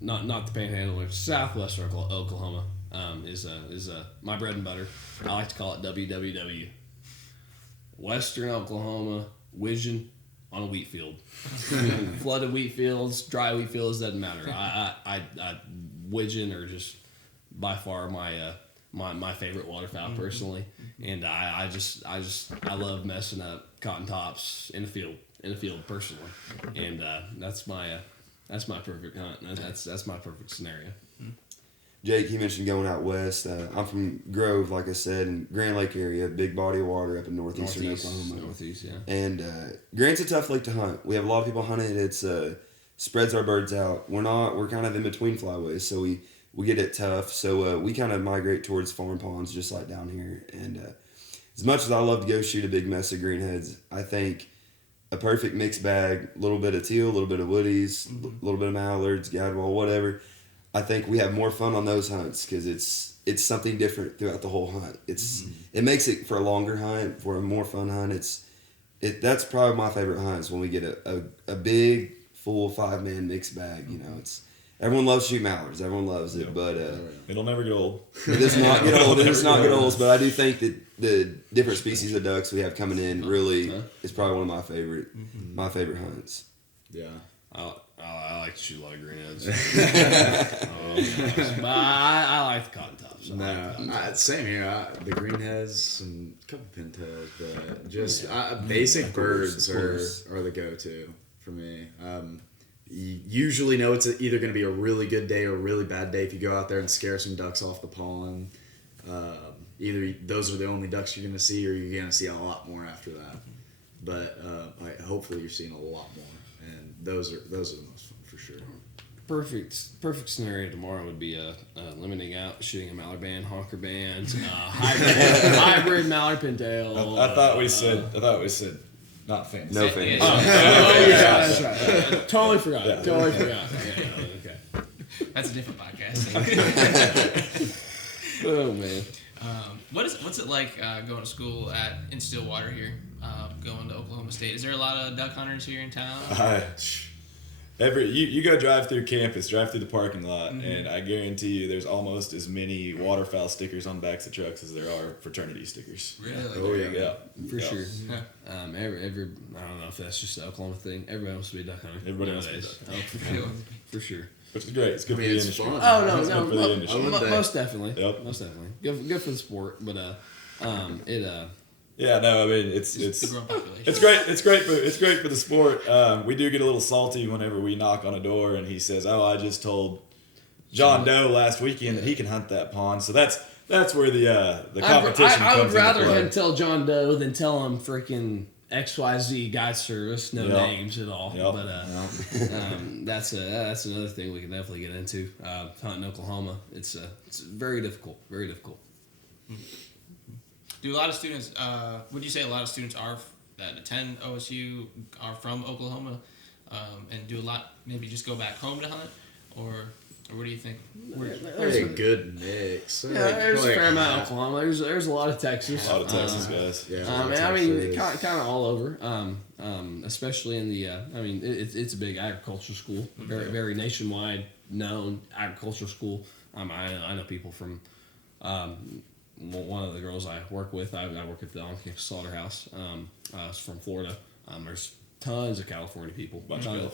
Not the Panhandle, or southwestern Oklahoma is my bread and butter. I like to call it WWW. Western Oklahoma, Wigeon on a wheat field. Flooded wheat fields, dry wheat fields, doesn't matter. I Wigeon are just by far my favorite waterfowl personally, and I love messing up cotton tops in the field personally, and that's my perfect hunt. That's my perfect scenario. Jake, you mentioned going out west. I'm from Grove, like I said, in Grand Lake area, big body of water up in northeastern Oklahoma. Northeast, yeah. And Grant's a tough lake to hunt. We have a lot of people hunting it. It's spreads our birds out. We're kind of in between flyways, so we get it tough. So we kind of migrate towards farm ponds, just like down here. And as much as I love to go shoot a big mess of greenheads, I think a perfect mixed bag, a little bit of teal, a little bit of woodies, a little bit of mallards, gadwall, whatever. I think we have more fun on those hunts because it's something different throughout the whole hunt. It makes it for a longer hunt, for a more fun hunt. That's probably my favorite hunt is when we get a big full 5-man mixed bag. You know, everyone loves shooting mallards, everyone loves it, but It'll never get old. it does not get old. It does not get old. But I do think that the different species of ducks we have coming in really is probably one of my favorite hunts. Yeah. I like to shoot a lot of greenheads. But I like the cotton tops. Same here. The greenheads and a couple pintails, but just basic birds are the go-to for me. You usually know it's either going to be a really good day or a really bad day if you go out there and scare some ducks off the pond. Either those are the only ducks you're going to see, or you're going to see a lot more after that. But hopefully you're seeing a lot more. And those are the most fun for sure. Perfect scenario tomorrow would be limiting out, shooting a mallard band, honker band, hybrid mallard pintail. I thought we said not fancy. No fancy. Yeah, that's right. Totally forgot. Totally forgot. Yeah, okay. That's a different podcast. Oh man. What's it like going to school in Stillwater here? Going to Oklahoma State. Is there a lot of duck hunters here in town? You go drive through campus, drive through the parking lot, and I guarantee you there's almost as many waterfowl stickers on backs of trucks as there are fraternity stickers. Really? Oh yeah. Yeah. For sure. Yeah. Every I don't know if that's just an Oklahoma thing. Everybody wants to be a duck hunter. Everybody wants to be a nowadays. For sure. Which is great. It's good for the it's industry. fun. Oh no, It's good for the industry. most definitely. Yep. Most definitely. Good for the sport, but Yeah, no, I mean it's the growing population. It's great for the sport. We do get a little salty whenever we knock on a door and he says, "Oh, I just told John Doe last weekend that he can hunt that pond." So that's where the competition I would comes into rather play. him tell John Doe than tell him freaking XYZ guide service, no Yep. names at all. Yep. But that's another thing we can definitely get into. Hunting Oklahoma, it's very difficult, very difficult. Do a lot of students? Would you say a lot of students that attend OSU are from Oklahoma, and do a lot? Maybe just go back home to hunt, or what do you think? There's a good mix. Yeah, there's a fair amount of Oklahoma. There's a lot of Texas. A lot of Texas guys. Yeah. I mean, kind of all over. Especially in the. It's a big agricultural school. Very very nationwide known agricultural school. I know people from. One of the girls I work with, I work at the on-campus slaughterhouse. Is from Florida. There's tons of California people, tons of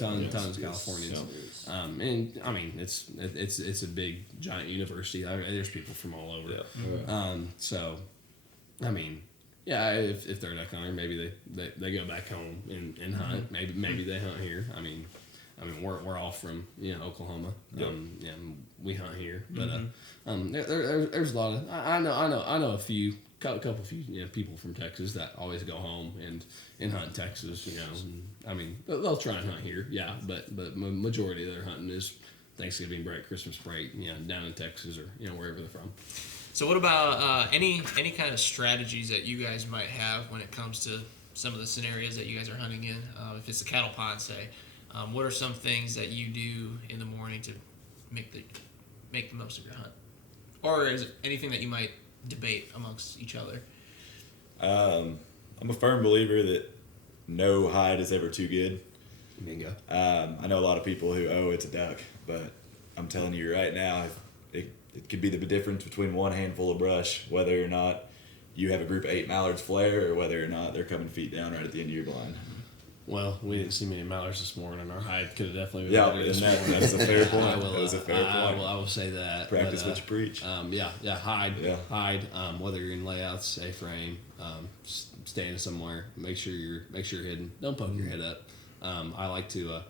Californians. And I mean, it's a big giant university. There's people from all over. Yeah. So, I mean, yeah, if they're duck hunter, maybe they go back home and hunt. Maybe they hunt here. I mean, we're all from Oklahoma. Yep. We hunt here, but there's a lot of I know a few. Couple few people from Texas that always go home and hunt in Texas. I mean, they'll try and hunt here, yeah, but majority of their hunting is Thanksgiving break, Christmas break, down in Texas or wherever they're from. So what about any kind of strategies that you guys might have when it comes to some of the scenarios that you guys are hunting in? If it's a cattle pond, say, what are some things that you do in the morning to make the most of your hunt, or is it anything that you might debate amongst each other? I'm a firm believer that no hide is ever too good. Bingo. I know a lot of people who, it's a duck, but I'm telling you right now, it could be the difference between one handful of brush, whether or not you have a group of 8 mallards flare or whether or not they're coming feet down right at the end of your blind. Well, we didn't see many mallards this morning. Our hide could have definitely been Yeah, better this and morning. that's a fair point. That was a fair point. I will say that. Practice but, what you preach. Hide. Yeah. Hide. Whether you're in layouts, A-frame, standing somewhere, make sure you're hidden. Don't poke your head up. I like to,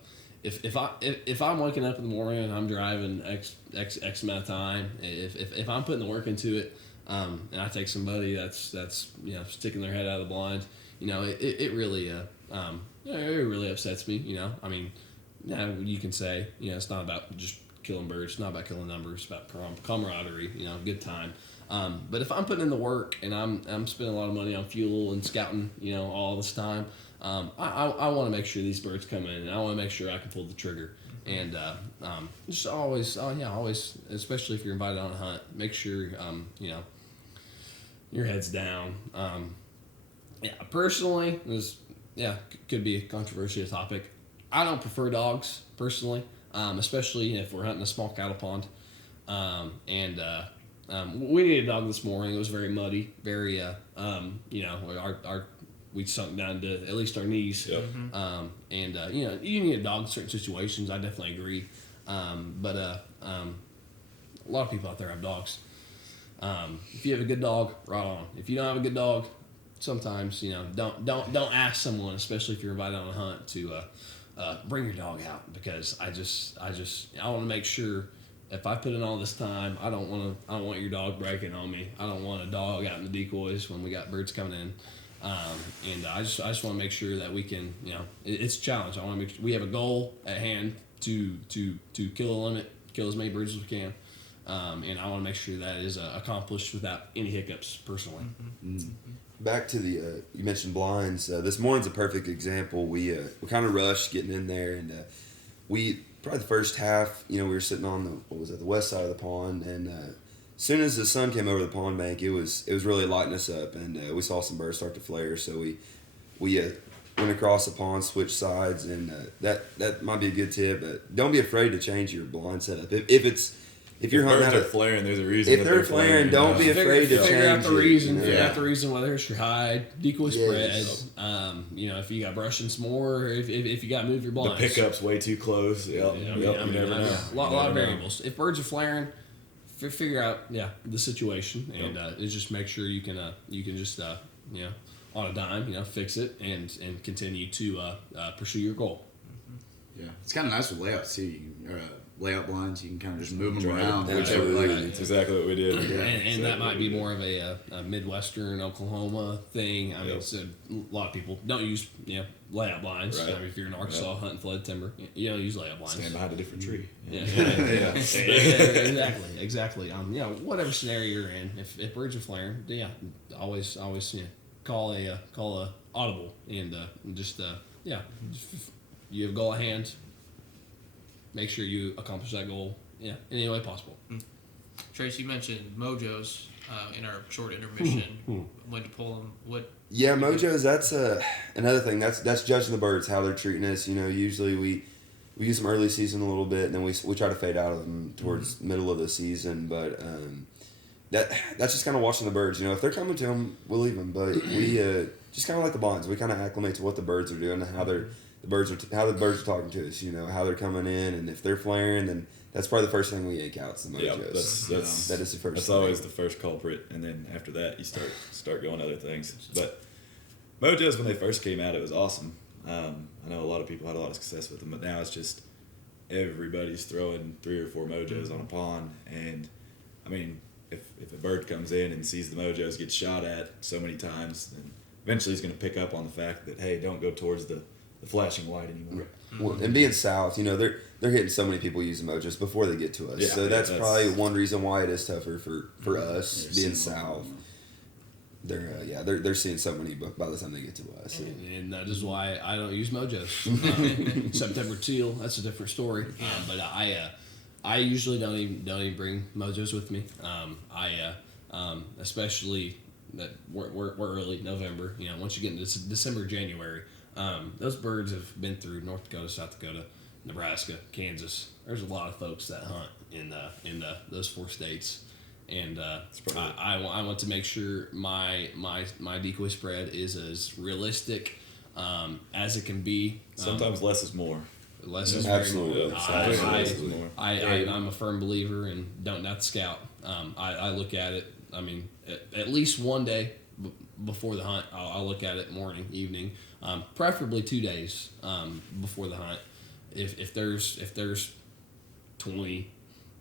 if I'm waking up in the morning and I'm driving X amount of time, if I'm putting the work into it, and I take somebody that's sticking their head out of the blind, it really it really upsets me. I mean, you can say it's not about just killing birds, it's not about killing numbers, it's about camaraderie, good time. But if I'm putting in the work and I'm spending a lot of money on fuel and scouting, all this time, I want to make sure these birds come in, and I want to make sure I can pull the trigger. And just always, especially if you're invited on a hunt, make sure your head's down. Personally, could be a controversial topic. I don't prefer dogs personally, especially if we're hunting a small cattle pond. We needed a dog this morning. It was very muddy, very we sunk down to at least our knees. Yep. You need a dog in certain situations. I definitely agree. But a lot of people out there have dogs. If you have a good dog, right on. If you don't have a good dog, sometimes don't ask someone, especially if you're invited on a hunt, to bring your dog out, because I want to make sure if I put in all this time, I don't want your dog breaking on me. I don't want a dog out in the decoys when we got birds coming in. And I just want to make sure that we can, it's a challenge. I want to make sure we have a goal at hand to kill a limit, kill as many birds as we can. And I want to make sure that is accomplished without any hiccups personally. Mm-hmm. Back to the you mentioned blinds. This morning's a perfect example. We kind of rushed getting in there, and we probably the first half, we were sitting on the west side of the pond, and as soon as the sun came over the pond bank, it was really lighting us up, and we saw some birds start to flare. So we went across the pond, switched sides, and that might be a good tip. But don't be afraid to change your blind setup if you're hunting birds out are flaring, there's a reason. If they're flaring, don't be afraid to change figure out the it, reason. Figure out the reason, whether it's your hide, decoy Yes. spread. If you got brushing some more, if you got to move your The blinds. pickup's way too close. Yep. You You never know. A lot of variables. If birds are flaring, figure out the situation, and just make sure you can just on a dime fix it and continue to pursue your goal. Yeah, it's kind of nice with layouts too. Layout blinds, you can kind of just move them Drive around. it. Whichever, Absolutely. like, It's exactly what we did. And that might be more of a Midwestern Oklahoma thing. I mean, so a lot of people don't use layout blinds. Right. I mean, if you're in Arkansas hunting flood timber, you don't use layout blinds. Stand behind a different tree. Yeah. Yeah. Exactly. Whatever scenario you're in, if birds are flaring, always call a audible, and just you have a goal at hand. Make sure you accomplish that goal, in any way possible. Trace, you mentioned mojos in our short intermission. When to pull them? What? Yeah, mojos. That's another thing. That's judging the birds, how they're treating us. Usually we use them early season a little bit, and then we try to fade out of them towards middle of the season. But that's just kind of watching the birds. If they're coming to them, we'll leave them. But we just kind of like the blinds. We kind of acclimate to what the birds are doing and how how the birds are talking to us. How they're coming in, and if they're flaring, then that's probably the first thing we yank out. Is the Yeah, mojos. That is the first. That's thing. always the first culprit, and then after that, you start going other things. But mojos, when they first came out, it was awesome. I know a lot of people had a lot of success with them, but now it's just everybody's throwing 3 or 4 mojos on a pond, and I mean, if a bird comes in and sees the mojos get shot at so many times, then eventually he's going to pick up on the fact that, hey, don't go towards the flashing white anymore. Well, and being south, they're hitting so many people using mojos before they get to us. Yeah, So that's probably one reason why it is tougher for us They're being seeing south. They're seeing so many by the time they get to us. And that is why I don't use mojos. September teal, that's a different story. But I usually don't even bring mojos with me. Especially that we're early November. Once you get into December, January, those birds have been through North Dakota, South Dakota, Nebraska, Kansas. There's a lot of folks that hunt in those 4 states. And I want to make sure my decoy spread is as realistic as it can be. Sometimes less is more. Less is Absolutely. Less is more. I'm a firm believer in don't not scout. I look at it. I mean, at least one day before the hunt, I'll look at it morning, evening, preferably 2 days before the hunt. If there's 20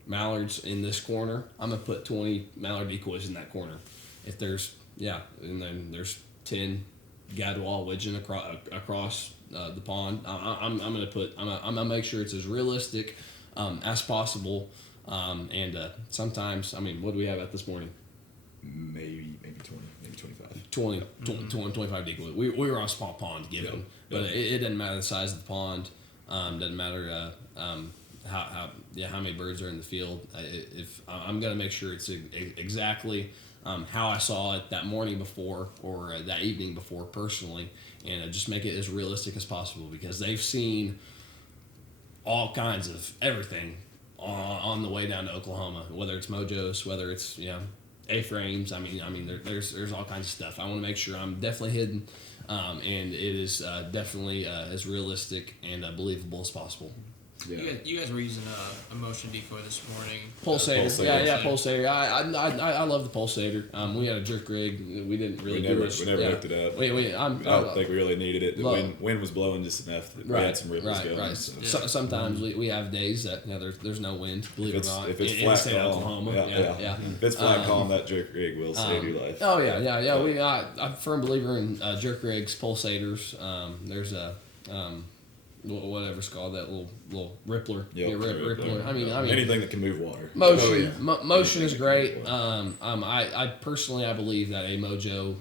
mallards in this corner, I'm gonna put 20 mallard decoys in that corner. If there's and then there's 10 gadwall wedging across the pond, I'm gonna make sure it's as realistic as possible. And sometimes, I mean, what do we have at this morning? Maybe 20, maybe 25. 25 decoys. We were on a small pond given, but it doesn't matter the size of the pond. Doesn't matter how many birds are in the field. If I'm gonna make sure it's exactly how I saw it that morning before or that evening before personally, and just make it as realistic as possible because they've seen all kinds of everything on the way down to Oklahoma, whether it's mojos, whether it's A-frames. I mean, there's all kinds of stuff. I want to make sure I'm definitely hidden, and it is definitely as realistic and believable as possible. Yeah. You guys were using a motion decoy this morning. Pulsator. Pulsator. Pulsator. I love the pulsator. We had a jerk rig. We didn't really We do never much. hooked it up. I I don't think we really needed it. The wind was blowing just enough that we had some ripples going. Right. So. Sometimes we have days that there's no wind. Believe it or not, If it's in the flat state of calm, Oklahoma. yeah. If it's flat calm, that jerk rig will save your life. Oh yeah. I'm a firm believer in jerk rigs, pulsators. There's a whatever it's called, that little rippler. Rippler. I mean anything that can move water. Motion. Motion is great. I personally believe that a mojo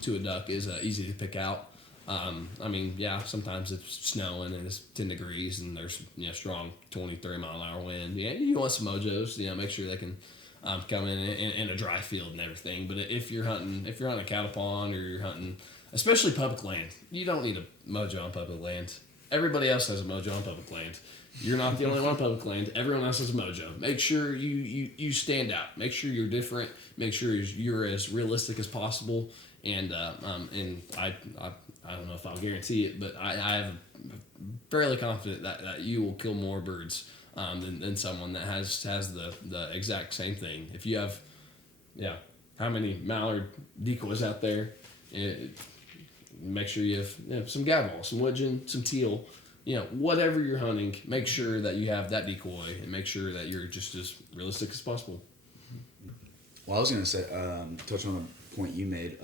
to a duck is easy to pick out. Sometimes it's snowing and it's 10 degrees and there's strong 20, 30 mile an hour wind. Yeah, you want some mojos. Make sure they can come in a dry field and everything. But if you're hunting a cattle pond or you're hunting, especially public land, you don't need a mojo on public land. Everybody else has a mojo on public land. You're not the only one on public land. Everyone else has a mojo. Make sure you stand out. Make sure you're different. Make sure you're as realistic as possible. And I don't know if I'll guarantee it, but I'm fairly confident that you will kill more birds than someone that has the exact same thing. If you have, how many mallard decoys out there? Make sure you have some gadwall, some widgeon, some teal, whatever you're hunting, make sure that you have that decoy and make sure that you're just as realistic as possible. Well, I was going to say, touch on a point you made,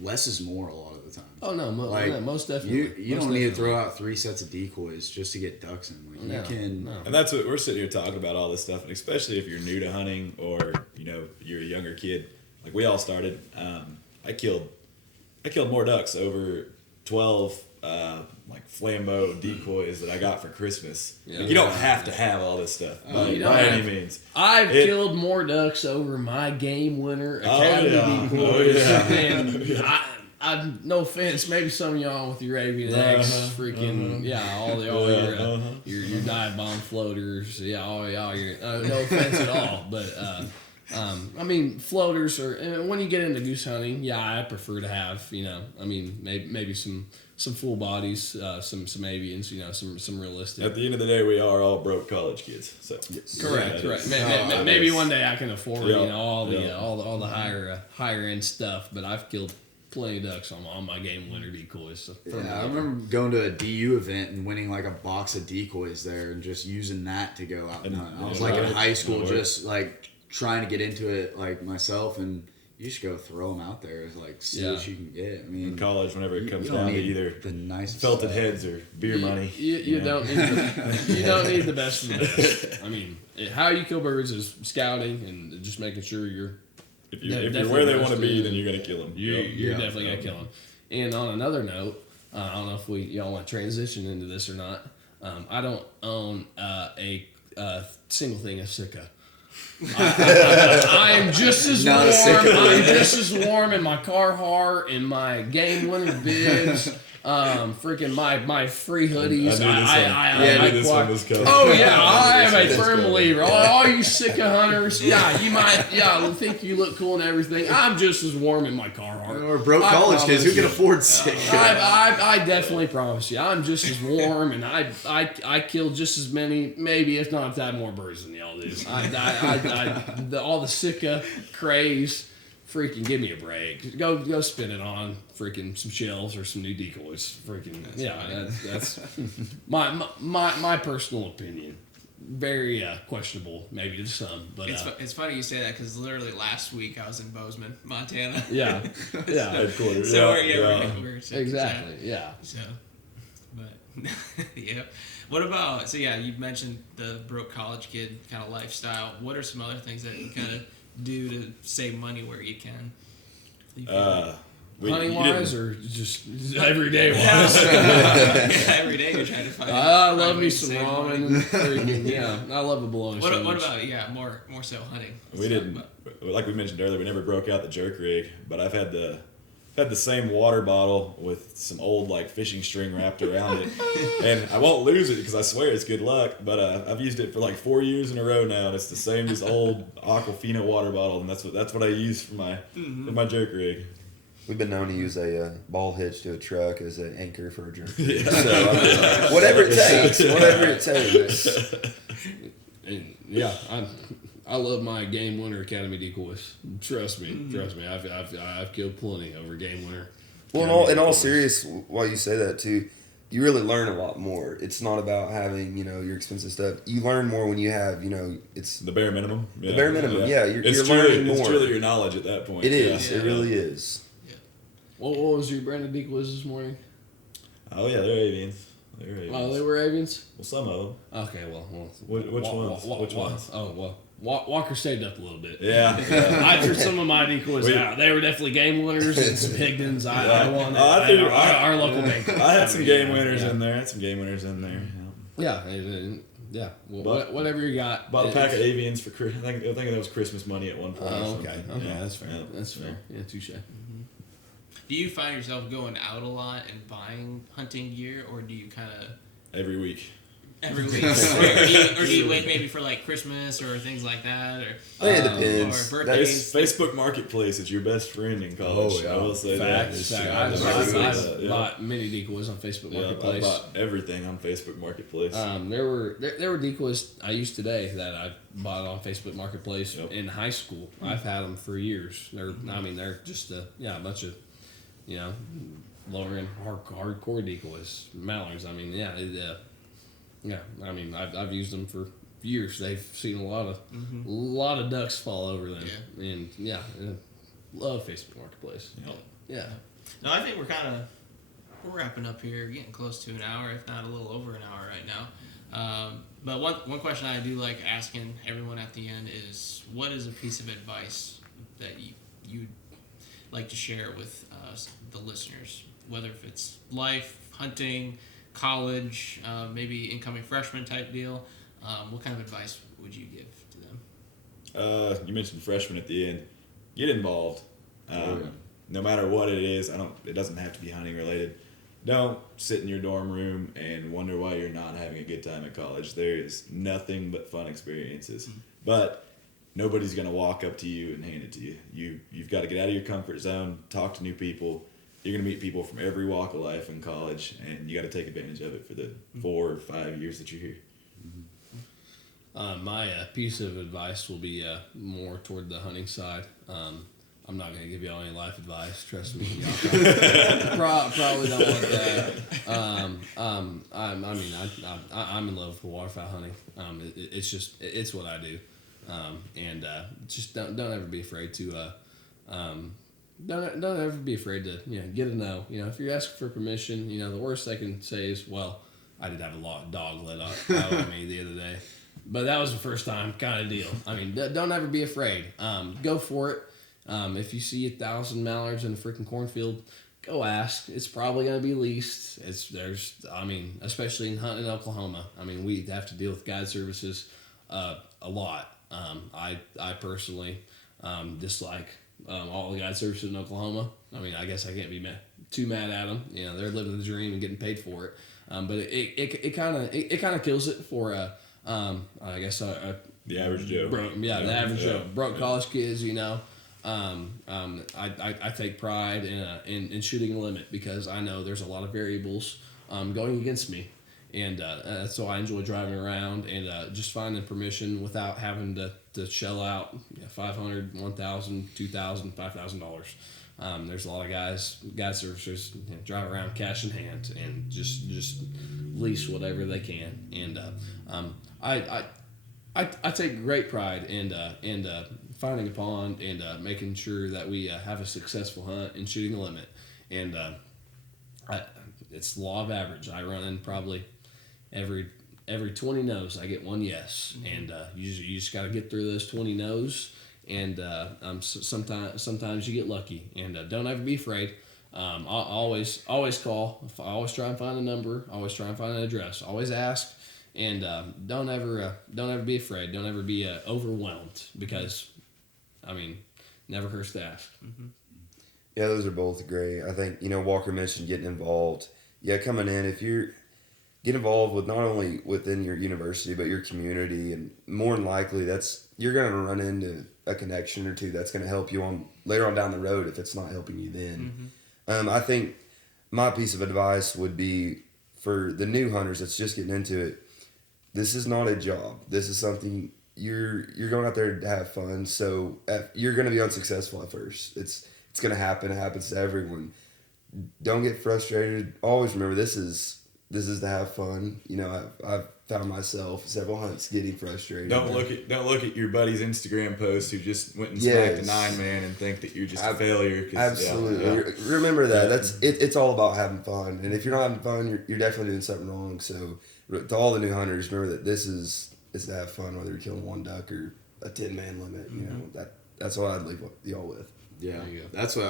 less is more a lot of the time. Oh, no, most definitely. You don't need to throw out 3 sets of decoys just to get ducks in. You can... No. And that's what we're sitting here talking about, all this stuff, and especially if you're new to hunting or, you're a younger kid. Like we all started, I killed more ducks over 12 flambeau decoys that I got for Christmas. Yeah. Like, you don't have to have all this stuff by any means. I've killed more ducks over my game winner academy decoys. No offense, maybe some of y'all with your avian eggs, all your dive bomb floaters, all y'all. No offense at all, but I mean, floaters are, when you get into goose hunting, yeah, I prefer to have, maybe some full bodies, some avians, some realistic. At the end of the day, we are all broke college kids. So Correct. Yeah, Maybe one day I can afford, Yeah. all the higher end stuff, but I've killed plenty of ducks on my game winter decoys. So Yeah, I remember going to a DU event and winning like a box of decoys there and just using that to go out and hunt. I was like in high school, just like trying to get into it like myself, and you just go throw them out there, like see what you can get. I mean, in college, whenever it comes you don't down to need either the nicest felted stuff. heads or beer money, You don't need you don't need the best of the best. I mean, how you kill birds is scouting and just making sure you're. If you're where they want to be, then you're gonna kill them. You're definitely gonna kill them. And on another note, I don't know if y'all want to transition into this or not. I don't own a single thing of Sika. I am just as Not warm. a Sika. I'm just as warm in my Carhartt and my game winner bids. Freaking my free hoodies. I knew this one was coming. Oh yeah, I am a firm believer. All you Sika hunters, you might think you look cool and everything. I'm just as warm in my Carhartt. Or broke college kids who can afford sick. I definitely promise you, I'm just as warm, and I kill just as many, maybe if not that more birds than y'all do. All the Sika craze. Freaking give me a break. Go spin it on freaking some shells or some new decoys. Freaking that's my personal opinion. Very questionable, maybe to some, but It's funny you say that because literally last week I was in Bozeman, Montana. yeah. Headquarters. So yeah. we're Exactly. Yeah. So, but yeah. What about? So yeah, you mentioned the broke college kid kind of lifestyle. What are some other things that you kind of do to save money where you can? Hunting wise or just everyday wise? Every day you're trying to find. I love me ways to some save ramen. money. I love a bologna What sandwich. about more so hunting? We didn't, like we mentioned earlier, we never broke out the jerk rig, but I've had the same water bottle with some old like fishing string wrapped around it, and I won't lose it because I swear it's good luck. But I've used it for like 4 years in a row now, and it's the same as old Aquafina water bottle, and that's what I use for my jerk rig. We've been known to use a ball hitch to a truck as an anchor for a jerk. Yeah. So I mean, whatever it takes. And I love my Game Winner Academy decoys. Trust me. I've killed plenty over Game Winner. Well, in all serious, while you say that too, you really learn a lot more. It's not about having your expensive stuff. You learn more when you have it's The bare minimum. Yeah. the bare minimum. Yeah, you're It's learning more. It's truly your knowledge at that point. It is. Yeah. It really is. What was your brand of decoys this morning? Oh yeah, they're avians. They're avians. Oh, they were avians? Well, some of them. Okay, well. Which ones? Which ones? Oh, well. Walker saved up a little bit. Yeah. I threw some of my decoys out. They were definitely game winners and some Higdons. I won our local bank. I had some game winners in there. Yeah. Yeah. Well, whatever you got. Bought a pack of avians for Christmas. I think that was Christmas money at one point. Oh, okay. Okay, Yeah. that's fair. Yeah. That's fair. Yeah, touche. Do you find yourself going out a lot and buying hunting gear, or do you kind of Every week. every week, or do you wait maybe for like Christmas or things like that, or I think it depends. or That birthdays? Facebook Marketplace is your best friend in college. Oh, yeah. I will say Facts. that. I've bought many decoys on Facebook I Marketplace. bought everything on Facebook Marketplace. There were decoys I used today that I bought on Facebook Marketplace Yep. in high school. I've had them for years. They're just a bunch of lower end hardcore decoys, mallards. I've used them for years. They've seen a lot of ducks fall over them, and love Facebook Marketplace. Yep. Yeah. No, I think we're wrapping up here, getting close to an hour, if not a little over an hour right now. But one question I do like asking everyone at the end is, what is a piece of advice that you'd like to share with the listeners, whether if it's life, hunting, college, maybe incoming freshman type deal? What kind of advice would you give to them? You mentioned freshmen at the end. Get involved. No matter what it is, it doesn't have to be hunting related. Don't sit in your dorm room and wonder why you're not having a good time at college. There is nothing but fun experiences. But nobody's going to walk up to you and hand it to you. You've got to get out of your comfort zone, talk to new people. You're going to meet people from every walk of life in college, and you got to take advantage of it for the 4 or 5 years that you're here. My piece of advice will be more toward the hunting side. I'm not going to give y'all any life advice. Trust me, y'all probably don't want that. I'm in love with waterfowl hunting. It's what I do, and just don't ever be afraid to. Don't ever be afraid to get a no. If you're asking for permission, the worst they can say is, well, I did have a dog let out on me the other day, but that was the first time kind of deal. I mean, don't ever be afraid. Go for it. If you see 1,000 mallards in a freaking cornfield, go ask. It's probably going to be leased. Especially in hunting in Oklahoma. I mean, we have to deal with guide services a lot. I personally dislike all the guide services in Oklahoma. I mean, I guess I can't be too mad at them. They're living the dream and getting paid for it. But it kind of kills it for the average Joe. The average Joe. Broke college kids. I take pride in shooting a limit because I know there's a lot of variables going against me, and so I enjoy driving around and just finding permission without having to shell out $500, $1,000, $2,000, $5,000. There's a lot of guide servicers drive around cash in hand and just lease whatever they can, and I take great pride in finding a pond and making sure that we have a successful hunt and shooting a limit. And it's law of average. I run in probably every 20 no's, I get one yes. And you just got to get through those 20 no's. And sometimes you get lucky. And don't ever be afraid. Always call. Always try and find a number. Always try and find an address. Always ask. And don't ever be afraid. Don't ever be overwhelmed because, never hurts to ask. Mm-hmm. Yeah, those are both great. I think, Walker mentioned getting involved. Yeah, coming in, if you're get involved with not only within your university, but your community, and more than likely you're going to run into a connection or two that's going to help you on later on down the road if it's not helping you then. Mm-hmm. I think my piece of advice would be for the new hunters that's just getting into it, this is not a job. This is something you're going out there to have fun. So you're going to be unsuccessful at first. It's going to happen. It happens to everyone. Don't get frustrated. Always remember this is to have fun. I've found myself several hunts getting frustrated. Don't look at your buddy's Instagram post who just went and smacked a 9-man and think that you're just a failure. Absolutely. Yeah. Remember that. It's all about having fun. And if you're not having fun, you're definitely doing something wrong. So to all the new hunters, remember that this is to have fun, whether you're killing one duck or a 10-man limit. Mm-hmm. That's what I'd leave y'all with. Yeah, that's what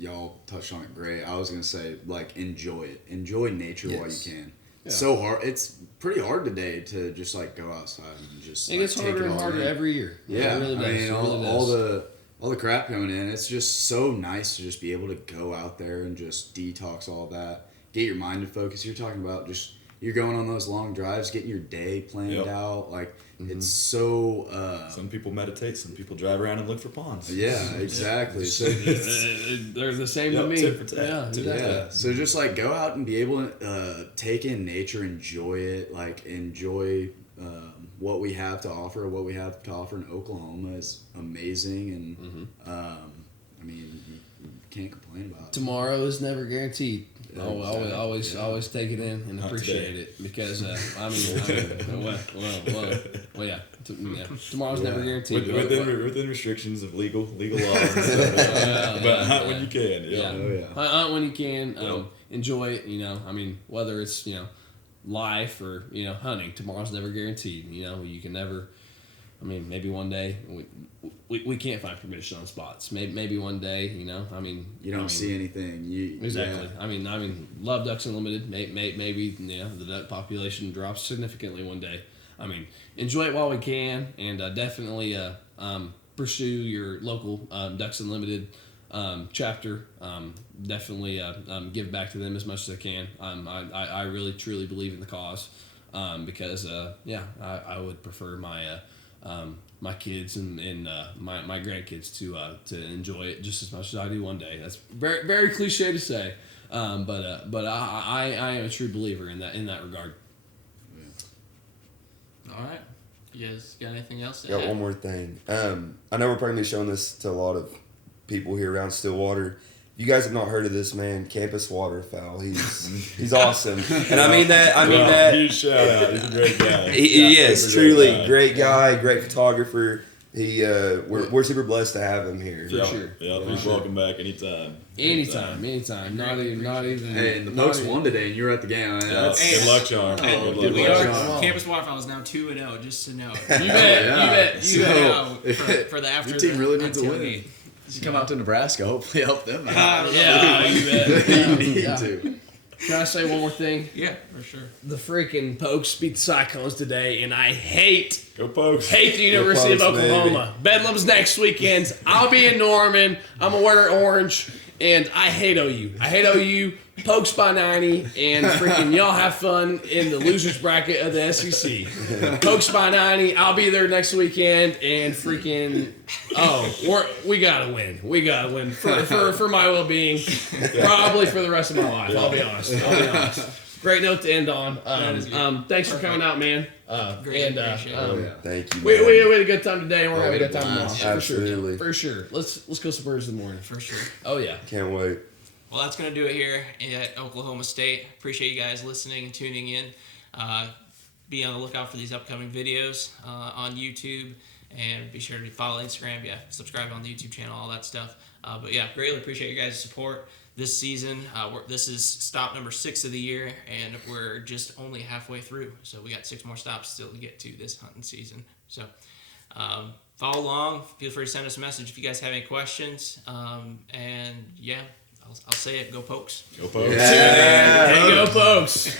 y'all touched on it great. I was gonna say, enjoy it. Enjoy nature while you can. Yeah. So hard. It's pretty hard today to just go outside and just. It gets harder and harder every year. Yeah, it really does. All the crap coming in. It's just so nice to just be able to go out there and just detox all that. Get your mind to focus. You're talking about just you're going on those long drives, getting your day planned out. It's so. Some people meditate. Some people drive around and look for ponds. Yeah, exactly. So they're the same to me. Tit for tat. Yeah, exactly. Yeah. So just go out and be able to take in nature, enjoy it. Enjoy what we have to offer. What we have to offer in Oklahoma is amazing, and you can't complain about it. Tomorrow is never guaranteed. Always take it in and appreciate it because tomorrow's never guaranteed. Within restrictions of legal laws, but hunt when you can. Hunt when you can. Enjoy it. Whether it's life or hunting, tomorrow's never guaranteed. You can never. Maybe one day we can't find permission on spots. Maybe one day, you don't see anything. Exactly. Yeah. Love ducks unlimited. Maybe the duck population drops significantly one day. Enjoy it while we can, and definitely pursue your local Ducks Unlimited chapter. Definitely give back to them as much as I can. I really truly believe in the cause because I would prefer my my kids and my grandkids to enjoy it just as much as I do one day. That's very very cliche to say, but I am a true believer in that regard. All right. You guys got anything else to Got add? one more thing. I know we're probably gonna be showing this to a lot of people here around Stillwater. You guys have not heard of this man, Campus Waterfowl. He's awesome, and I mean that. Huge shout out. He's a great guy. He is Super truly guy. great guy, great photographer. We're super blessed to have him here. For sure. Yeah, he's welcome back anytime. Anytime. Not even. Hey, and the not Pokes even- won today, and you were at the game. I mean, Yeah, that's- good luck, Charm. And Good we luck. are, John. Campus Waterfowl is now 2-0, just to know. You bet. Yeah. You bet. For the after Your team the really needs a Hunt win. Tailgate. You come out to Nebraska, hopefully help them out. Yeah, you bet. You need Yeah. to. Can I say one more thing? Yeah, for sure. The freaking Pokes beat the Cyclones today, and I hate Go Pokes. the University of Pokes, Oklahoma. Bedlam's next weekend. I'll be in Norman. I'm gonna wear orange, and I hate OU. I hate OU. Pokes by 90, and freaking y'all have fun in the losers bracket of the SEC. Pokes by 90. I'll be there next weekend, and freaking we gotta win. We gotta win for my well-being. Probably for the rest of my life. I'll be honest. Great note to end on. Thanks for coming out, man. Great, appreciate it. Oh, yeah. Thank you. We man. had a good time today, and we're having a good time tomorrow. blast. Absolutely. For sure. Let's go some birds in the morning. For sure. Oh yeah. Can't wait. Well, that's going to do it here at Oklahoma State. Appreciate you guys listening and tuning in. Be on the lookout for these upcoming videos on YouTube. And be sure to follow Instagram. Yeah, subscribe on the YouTube channel, all that stuff. But yeah, greatly appreciate you guys' support this season. This is stop number 6 of the year, and we're just only halfway through. So we got 6 more stops still to get to this hunting season. So follow along. Feel free to send us a message if you guys have any questions. And yeah, I'll say it. Go Pokes. Go Pokes. Yeah. Hey, go, folks.